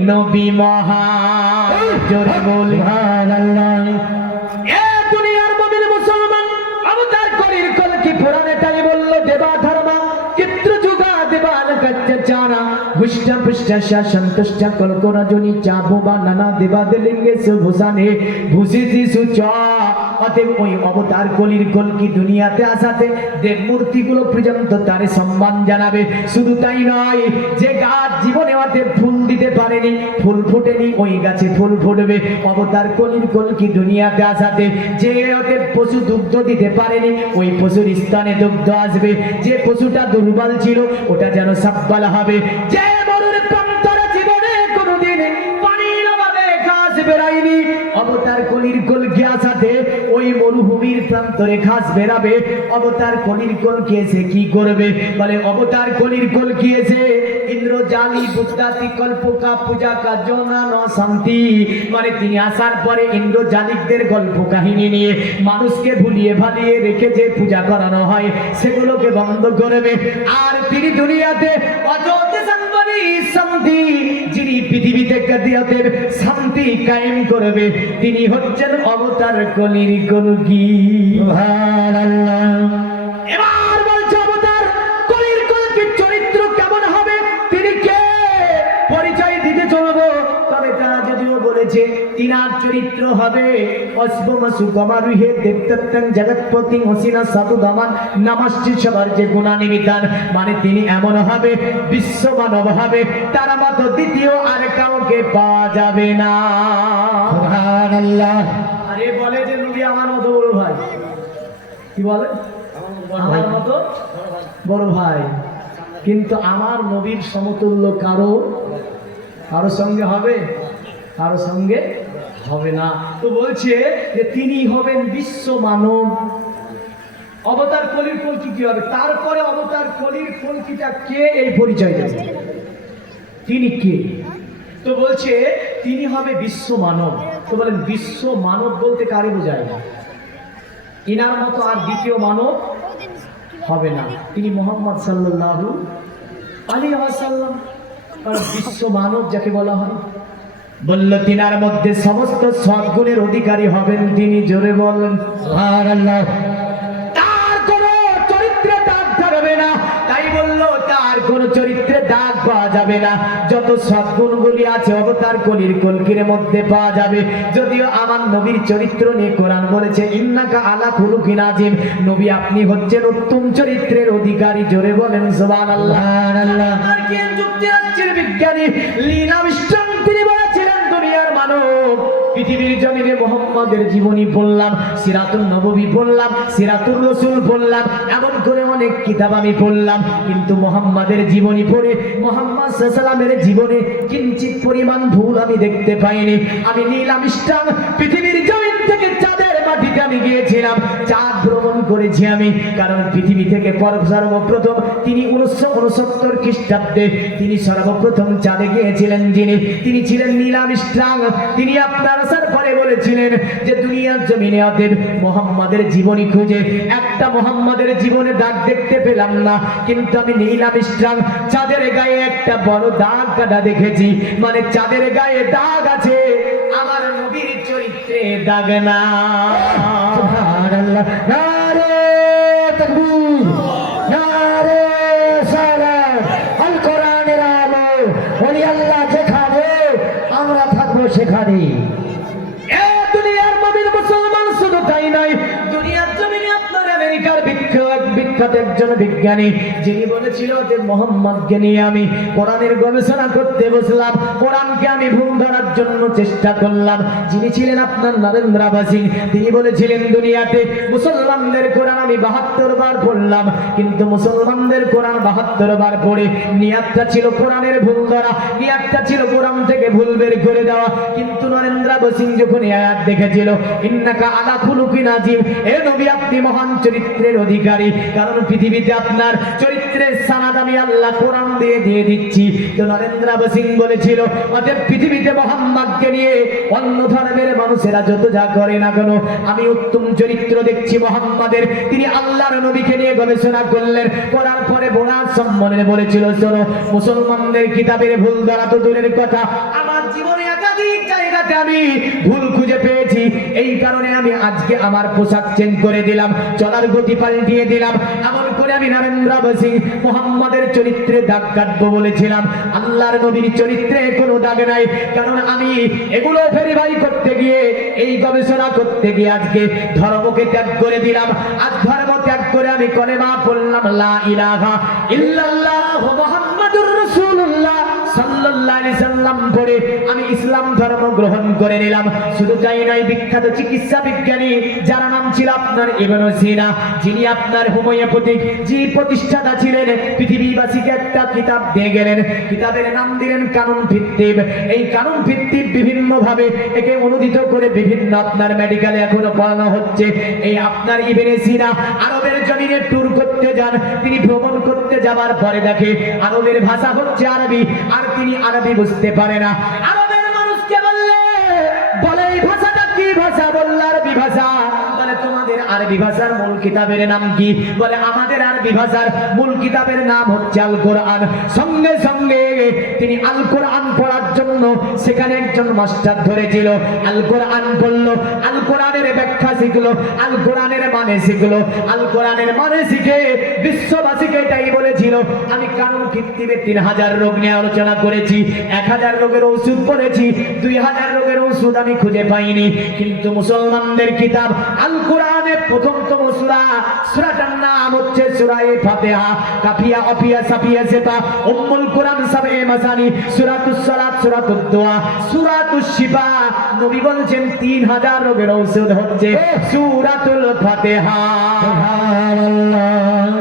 নবী মহান। জোরে বলি সুবহানাল্লাহ। এ দুনিয়ার মুমিন মুসলমান, অবতার কলির কলকি পুরাণে তাই বলল দেবা ধর্মা চিত্র যুগা দেবাল কচ্চারা হুষ্টা পুষ্টা সন্তুষ্টা কল্প রজনী চাবুবা নানা দেবাদে লিঙ্গেষু ভূষানে ভূষিতেষু চ। অতএব ওই অবতার কলির কলকি দুনিয়াতে আসাতে দেব মূর্তিগুলো পর্যন্ত তারে সম্মান জানাবে। শুধু তাই নয়, যে গাছ জীবনে ওতে ফুল দিতে পারেনি, ফুল ফোটেনি, ওই গাছে ফুল ফুটবে অবতার কলির কলকি দুনিয়াতে আসাতে। যে ওতে পশু দুগ্ধ দিতে পারেনি, ওই পশুর স্থানে দুগ্ধ আসবে। যে পশুটা দুর্বল ছিল ওটা যেন সবল হবে। যে মরুর প্রান্তরে জীবনে কোনোদিন পানির অভাবে ঘাস প্রান্তরে ঘাস বেরাবে, অবতার কলির কোল কিয়েছে কি করবে? বলে অবতার কলির কোল কিয়েছে ইন্দ্রজালি বুদ্ধাতি কল্পকা পূজা কাজনা ন শান্তি। মানে তিনি আসার পরে ইন্দ্রজালিকদের গল্প কাহিনী নিয়ে মানুষকে ভুলিয়ে ভালিয়ে রেখে যে পূজা করানো হয় সেগুলোকে বন্ধ করবে। আর তিনি দুনিয়াতে অজতে সম্বরী শান্তি, যিনি পৃথিবীতে কাদিয়াতে শান্তি কায়েম করবে তিনি হচ্ছেন অবতার কলির কলকি। সুবহানাল্লাহ। এবার বলছে অবতার কলির কলকির চরিত্র কেমন হবে, তিনি কে, পরিচয় দিতে চলবো। তবে তারা যদিও বলেছে তিনার চরিত্র হবে অশ্বমসু গমারুহে দেবদত্তং জগৎপতি অসিনা সাধু দামান নামাশ্চি সবার যে গুণানিমিতান। মানে তিনি এমন হবে বিশ্ব মানব হবে, তার মতো দ্বিতীয় আর কাউকে পাওয়া যাবে না। সুবহানাল্লাহ। আরে বলে যে নবী আমার মতো বড় ভাই, কি বলে আমার মতো বড় ভাই, কিন্তু আমার নবীর সমতুল্য কারো সঙ্গে হবে, কারো সঙ্গে হবে না। তো বলছে যে তিনি হবেন বিশ্ব মানব। অবতার কলির কলকি কি হবে? তারপরে অবতার কলির কলকিটা কে এই পরিচয় দেবে, তিনি কে? তো বলছে তিনি হবে বিশ্ব মানব। তো বলেন বিশ্ব মানব বলতে কারে বোঝায়? ইনার মতো আর দ্বিতীয় মানব হবে না, তিনি মুহাম্মদ সাল্লাল্লাহু আলাইহি ওয়াসাল্লাম। আর বিশ্ব মানব যাকে বলা হয়, বলল তিনার মধ্যে সমস্ত সদ্গুণের অধিকারী হবেন তিনি। জোরে বলেন সুবহানাল্লাহ। তার কোনো চরিত্রে দাগ থাকবে না, তাই বললো তার কোনো চরিত্রে দাগ পাওয়া যাবে না। যত সদ্গুণগুলি আছে অবতার কলির কলকির মধ্যে পাওয়া যাবে। যদিও আমার নবীর চরিত্র নিয়ে কোরআন বলেছে ইন্নাকা আলা খুলুকিন আযীম, নবী আপনি হচ্ছেন উত্তম চরিত্রের অধিকারী। জোরে বলেন সুবহানাল্লাহ। আর কি যুক্তিরাজ্যের বিজ্ঞানী লীল আর্মস্ট্রং তিনি বলেছিলেন দুনিয়ার মানব পৃথিবীর জমিনে মুহাম্মাদের জীবনী পড়লাম, সিরাতুন নববী পড়লাম, সিরাতুর রাসূল পড়লাম, এমন করে অনেক কিতাব আমি পড়লাম, কিন্তু মুহাম্মাদের জীবনী পড়ে মুহাম্মদ সাল্লাল্লাহু আলাইহি ওয়াসাল্লামের জীবনে কিঞ্চিত পরিমাণ ভুল আমি দেখতে পাইনি। আমি নীল আর্মস্ট্রং পৃথিবীর জমিন থেকে চাঁদের মাটিতে আমি গিয়েছিলাম, চাঁদ ভ্রমণ করেছি আমি, কারণ পৃথিবী থেকে সর্বপ্রথম তিনি 1969 খ্রিস্টাব্দে তিনি সর্বপ্রথম চাঁদে গিয়েছিলেন। তিনি ছিলেন নীল আর্মস্ট্রং। তিনি আপনার আসার পরে বলেছিলেন যে দুনিয়ার জমিনে অতএব মুহাম্মাদের জীবনী খুঁজে একটা মুহাম্মাদের জীবনে দাগ দেখতে পেলাম না, কিন্তু আমি নীল আর্মস্ট্রং চাঁদের গায়ে একটা বড় দাগ কাটা দেখেছি। মানে চাঁদের গায়ে দাগ আছে, আমার নবীর চরিত্রে দাগ না। সুবহানাল্লাহ। নারে তাকবীর, নারে সালাত। আল কোরআনের আলো, ওলি আল্লাহ যেখানে আমরা থাকবো সেখানে। এ দুনিয়ার মুমিন মুসলমান শুধু তাই নয়, দুনিয়ার জমিনে আপনার আমেরিকার বিখ্যাত একজন বিজ্ঞানী যিনি বলেছিল যে মোহাম্মদকে নিয়ে আমি কোরআনের গবেষণা করতে বসলাম, কোরআনকে আমি ভুল ধরার জন্য চেষ্টা করলাম। যিনি ছিলেন আপনার নরেন্দ্র সিং, তিনি বলেছিলেন দুনিয়াতে মুসলমানদের কোরআন আমি 72 বার পড়লাম, কিন্তু মুসলমানদের কোরআন 72 বার পড়ে নিয়াতটা ছিল কোরআনের ভুল ধরা, নিয়াতটা ছিল কোরআন থেকে ভুল বের করে দেওয়া। কিন্তু নরেন্দ্র সিং যখন এই আয়াত দেখেছিল ইন্নাকা আলা খুলুকিন আযীম, এ নবী আপনি মহান চরিত্রের অধিকারী, কারণ পৃথিবীতে আপনার চরিত্রের সানাদ আমি আল্লাহ কোরআন দিয়ে দিচ্ছি। তো নরেন্দ্র সিং বলেছিল অতএব পৃথিবীতে মুহাম্মদকে নিয়ে অন্য ধর্মের মানুষেরা যত যা করে না কেন আমি উত্তম চরিত্র দেখছি মুহাম্মদের। তিনি আল্লাহর নবীকে নিয়ে গবেষণা করলেন, করার পরে বোনাস সম্মানে বলেছিল শোনো মুসলমানদের কিতাবের ভুল ধরা তো দূরের কথা, আমার জীবনে একাধিক জায়গাতে আমি ভুল খুঁজে পেয়েছি, এই কারণে আমি আজকে আমার পোশাক চেঞ্জ করে দিলাম, চলার গতি পাল্টিয়ে দিলাম। এমন করে আমি নরেন্দ্র সিং মুহাম্মাদের চরিত্রে দাগ কাটবো বলেছিলাম, আল্লাহর নবীর চরিত্রে কোনো দাগ নাই। কারণ আমি এগুলো ভেরিফাই করতে গিয়ে, এই গবেষণা করতে গিয়ে আজকে ধর্মকে ত্যাগ করে দিলাম। আজ ধর্ম ত্যাগ করে আমি কলেমা পড়লাম লা ইলাহা ইল্লাল্লাহ মুহাম্মাদুর রাসূলুল্লাহ সাল্লাল্লাহু আলাইহি সাল্লাম পড়ে আমি ইসলাম ধর্ম গ্রহণ করে নিলাম। শুধু তাই নয়, বিখ্যাত চিকিৎসা বিজ্ঞানী যার নাম ছিল আপনার ইবনে সিনা, যিনি আপনার হোমিওপ্যাথিক যে প্রতিষ্ঠাতা ছিলেন, পৃথিবীবাসীকে একটা কিতাব দিয়ে গেলেন। কিতাবের নাম দিলেন কানুন ভিত্তিক। এই কানুন ভিত্তিক বিভিন্ন ভাবে একে অনুদিত করে বিভিন্ন আপনার মেডিকেলে এখনো পড়ানো হচ্ছে। এই আপনার ইবনে সিনা আরবের জমিনে ট্যুর করতে যান। তিনি ভ্রমণ করতে যাবার পরে দেখে আরবের ভাষা হচ্ছে আরবি, আর তিনি আরবি বুঝতে পারে না। আরবের মানুষকে বলে এই ভাষাটা কি ভাষা? বলল আরবি ভাষা। বলে তোমাদের আরবি ভাষার মূল কিতাবের নাম কি? বলে আমাদের আরবি ভাষার মূল কিতাবের নাম হচ্ছে আল কোরআন। সঙ্গে সঙ্গে তিনি আল কোরআন পড়ার জন্য সেখানে একজন মাস্টার ধরেছিল। আল কোরআন বলল, আল কোরআনের ব্যাখ্যা শিখলো, আল কোরআনের মানে শিখলো। আল কোরআনের মানে শিখে বিশ্ববাসীকে এটাই বলেছিল, আমি কানুন ভিত্তিতে 3000 রোগ নিয়ে আলোচনা করেছি, 1000 রোগের ওষুধ পড়েছি, 2000 রোগের ওষুধ আমি খুঁজে পাইনি। কিন্তু মুসলমানদের কিতাব আল কোরআনের প্রথমতম সূরা, সূরাটার নাম হচ্ছে সূরায়ে ফাতিহা। কাফিয়া অফিয়া সাফিয়া সেতা উম্মুল কোরআন সাবে মাসানি, সূরাতুস সালাত, সূরাতুদ দোয়া, সূরাতুশ শিফা। নবী বলেছেন 3000 রোগের ঔষধ হচ্ছে সূরাতুল ফাতিহা। সুবহানাল্লাহ,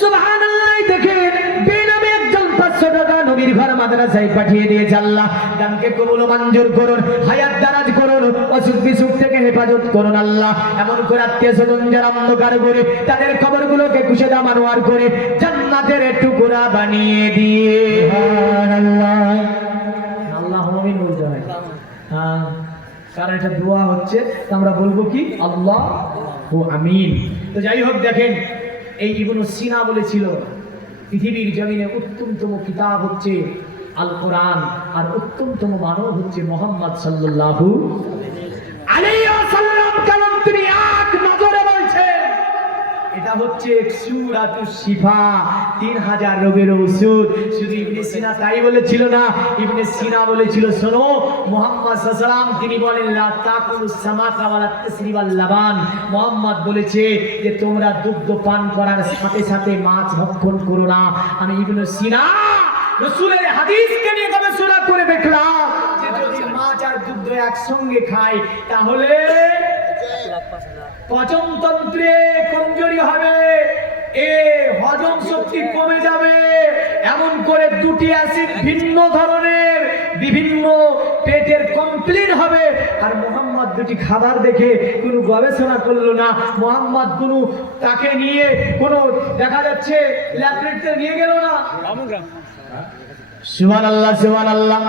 সুবহানাল্লাহ। দেখেন বেনামে একজন 500 টাকা নবীর ঘর মাদ্রাসায় পাঠিয়ে দিয়েছে আল্লাহ। দানকে কবুল মঞ্জুর করুন, হায়াত দারাজ করুন, অসুখ বিসুখ থেকে হেফাজত করুন আল্লাহ। এমন করে আত্মীয় স্বজন যারা অন্ধকার করে তাদের কবরগুলোকে কুশেদা মানোয়ার করে জান্নাতের টুকরা বানিয়ে দিয়ে আল্লাহ আল্লাহ আমিন বলতে হয়। হ্যাঁ, কারণ এটা দোয়া হচ্ছে, তো আমরা বলবো কি আল্লাহ ও আমিন। তো যাই হোক, দেখেন এই ইবনে সিনা বলেছিল পৃথিবীর জমিনে উত্তমতম কিতাব হচ্ছে আল কোরআন, আর উত্তমতম মানব হচ্ছে মুহাম্মদ সাল্লাল্লাহু আলাইহি ওয়াসাল্লাম। কারণ তিনি এক নজরে বলছেন এটা হচ্ছে সূরাতুশ শিফা, 3000 রোগের ওষুধ। শুধু ইবনে সিনা তাই বলেছিল না, ইবনে সিনা বলেছিল শোনো মুহাম্মদ সাল্লাল্লাহু আলাইহি ওয়াসাল্লাম তিনি বলেন লা তাকুলুস সামাকা ওয়ালা তাসরিবাল লাবান। মুহাম্মদ বলেছে যে তোমরা দুগ্ধ পান করার সাথে সাথে মাছ ভক্ষণ করো না। আমি ইবনে সিনা রাসূলের হাদিসকে নিয়ে গবেষণা করে দেখলাম যে যদি মাছ আর দুগ্ধ একসঙ্গে খায় তাহলে পাচনতন্ত্রে কমজোরি হবে, এ হজম শক্তি কমে যাবে। এমন করে দুটি অ্যাসিড ভিন্ন ধরনের বিভিন্ন পেটের কমপ্লেন হবে। আর মুহাম্মদ দুটি খাবার দেখে কোনো গবেষণা করলো না, মুহাম্মদ কোনো তাকে নিয়ে কোনো দেখা যাচ্ছে ল্যাবরেটরিতে নিয়ে গেল না। সুবহানাল্লাহ, সুবহানাল্লাহ।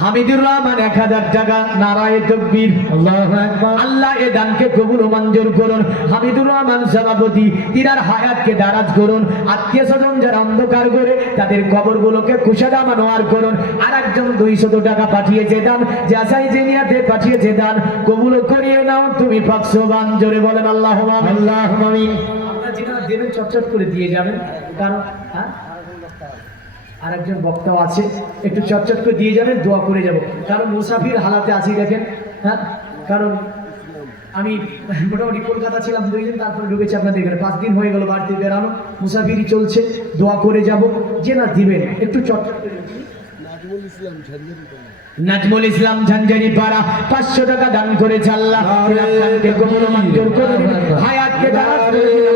হামিদুর রহমান 1000 টাকা, নারায়ে তাকবীর, আল্লাহু আকবার। আল্লাহ এ দানকে কবুল ও মঞ্জুর করুন। হামিদুর রহমান সভাপতি, তিনার হায়াতকে দারাজ করুন। আত্মীয় স্বজন যারা অন্ধকার করে তাদের কবরগুলোকে কুশাদা মানোয়ার করুন। আর একজন 200 টাকা পাঠিয়েছে দান, যাচাই জেনিয়াতে পাঠিয়েছে দান, কবুল করিয়ে নাও তুমি পাক সুবহান। জোরে বলেন আল্লাহুম্মা আমিন, আল্লাহুম্মা আমিন। আপনারা যেটা দেবেন চটচট করে দিয়ে যাবেন, কারণ হ্যাঁ আরেকজন বক্তাও আছে, একটু চটচট করে দিয়ে যাবেন, দোয়া করে যাব। কারণ মুসাফির হালাতে আছি দেখেন। হ্যাঁ, কারণ আমি মোটামুটি কলকাতা ছিলাম 2 দিন, তারপরে ঢুকেছি আপনাদের এখানে। 5 দিন হয়ে গেল বাড়িতে বেরানো, মুসাফিরি চলছে, দোয়া করে যাব। যে না দিবেন একটু চটচট করে। নাজমুল ইসলাম ঝঞ্ঝারি পাড়া 500 টাকা দান করেছে আল্লাহ। খানকে কবুল ও মঞ্জুর করে দিন, হায়াতকে দারাজ করে দিন।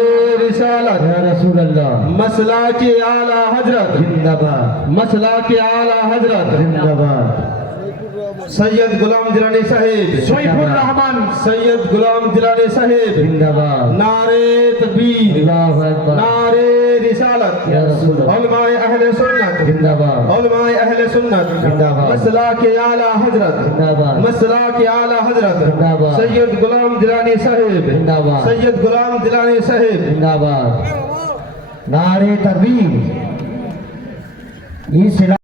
रिसालत या रसूल अल्लाह, मसला के आला हजरत जिंदाबाद, मसला के आला हजरत जिंदाबाद। सैयद गुलाम दिलानी साहिब, সৈফুর রহমান, सैयद गुलाम दिलानी साहिब जिंदाबाद। नारे तकबीर, अल्लाहु अकबर। नारे रिसालत या रसूल अल्लाह, उलमाए अहले सुन्नत जिंदाबाद, उलमाए अहले सुन्नत जिंदाबाद। मसला के आला हजरत जिंदाबाद, मसला के आला हजरत जिंदाबाद। सैयद गुलाम दिलानी साहिब जिंदाबाद, सैयद गुलाम दिलानी साहिब जिंदाबाद। नारे तकबीर।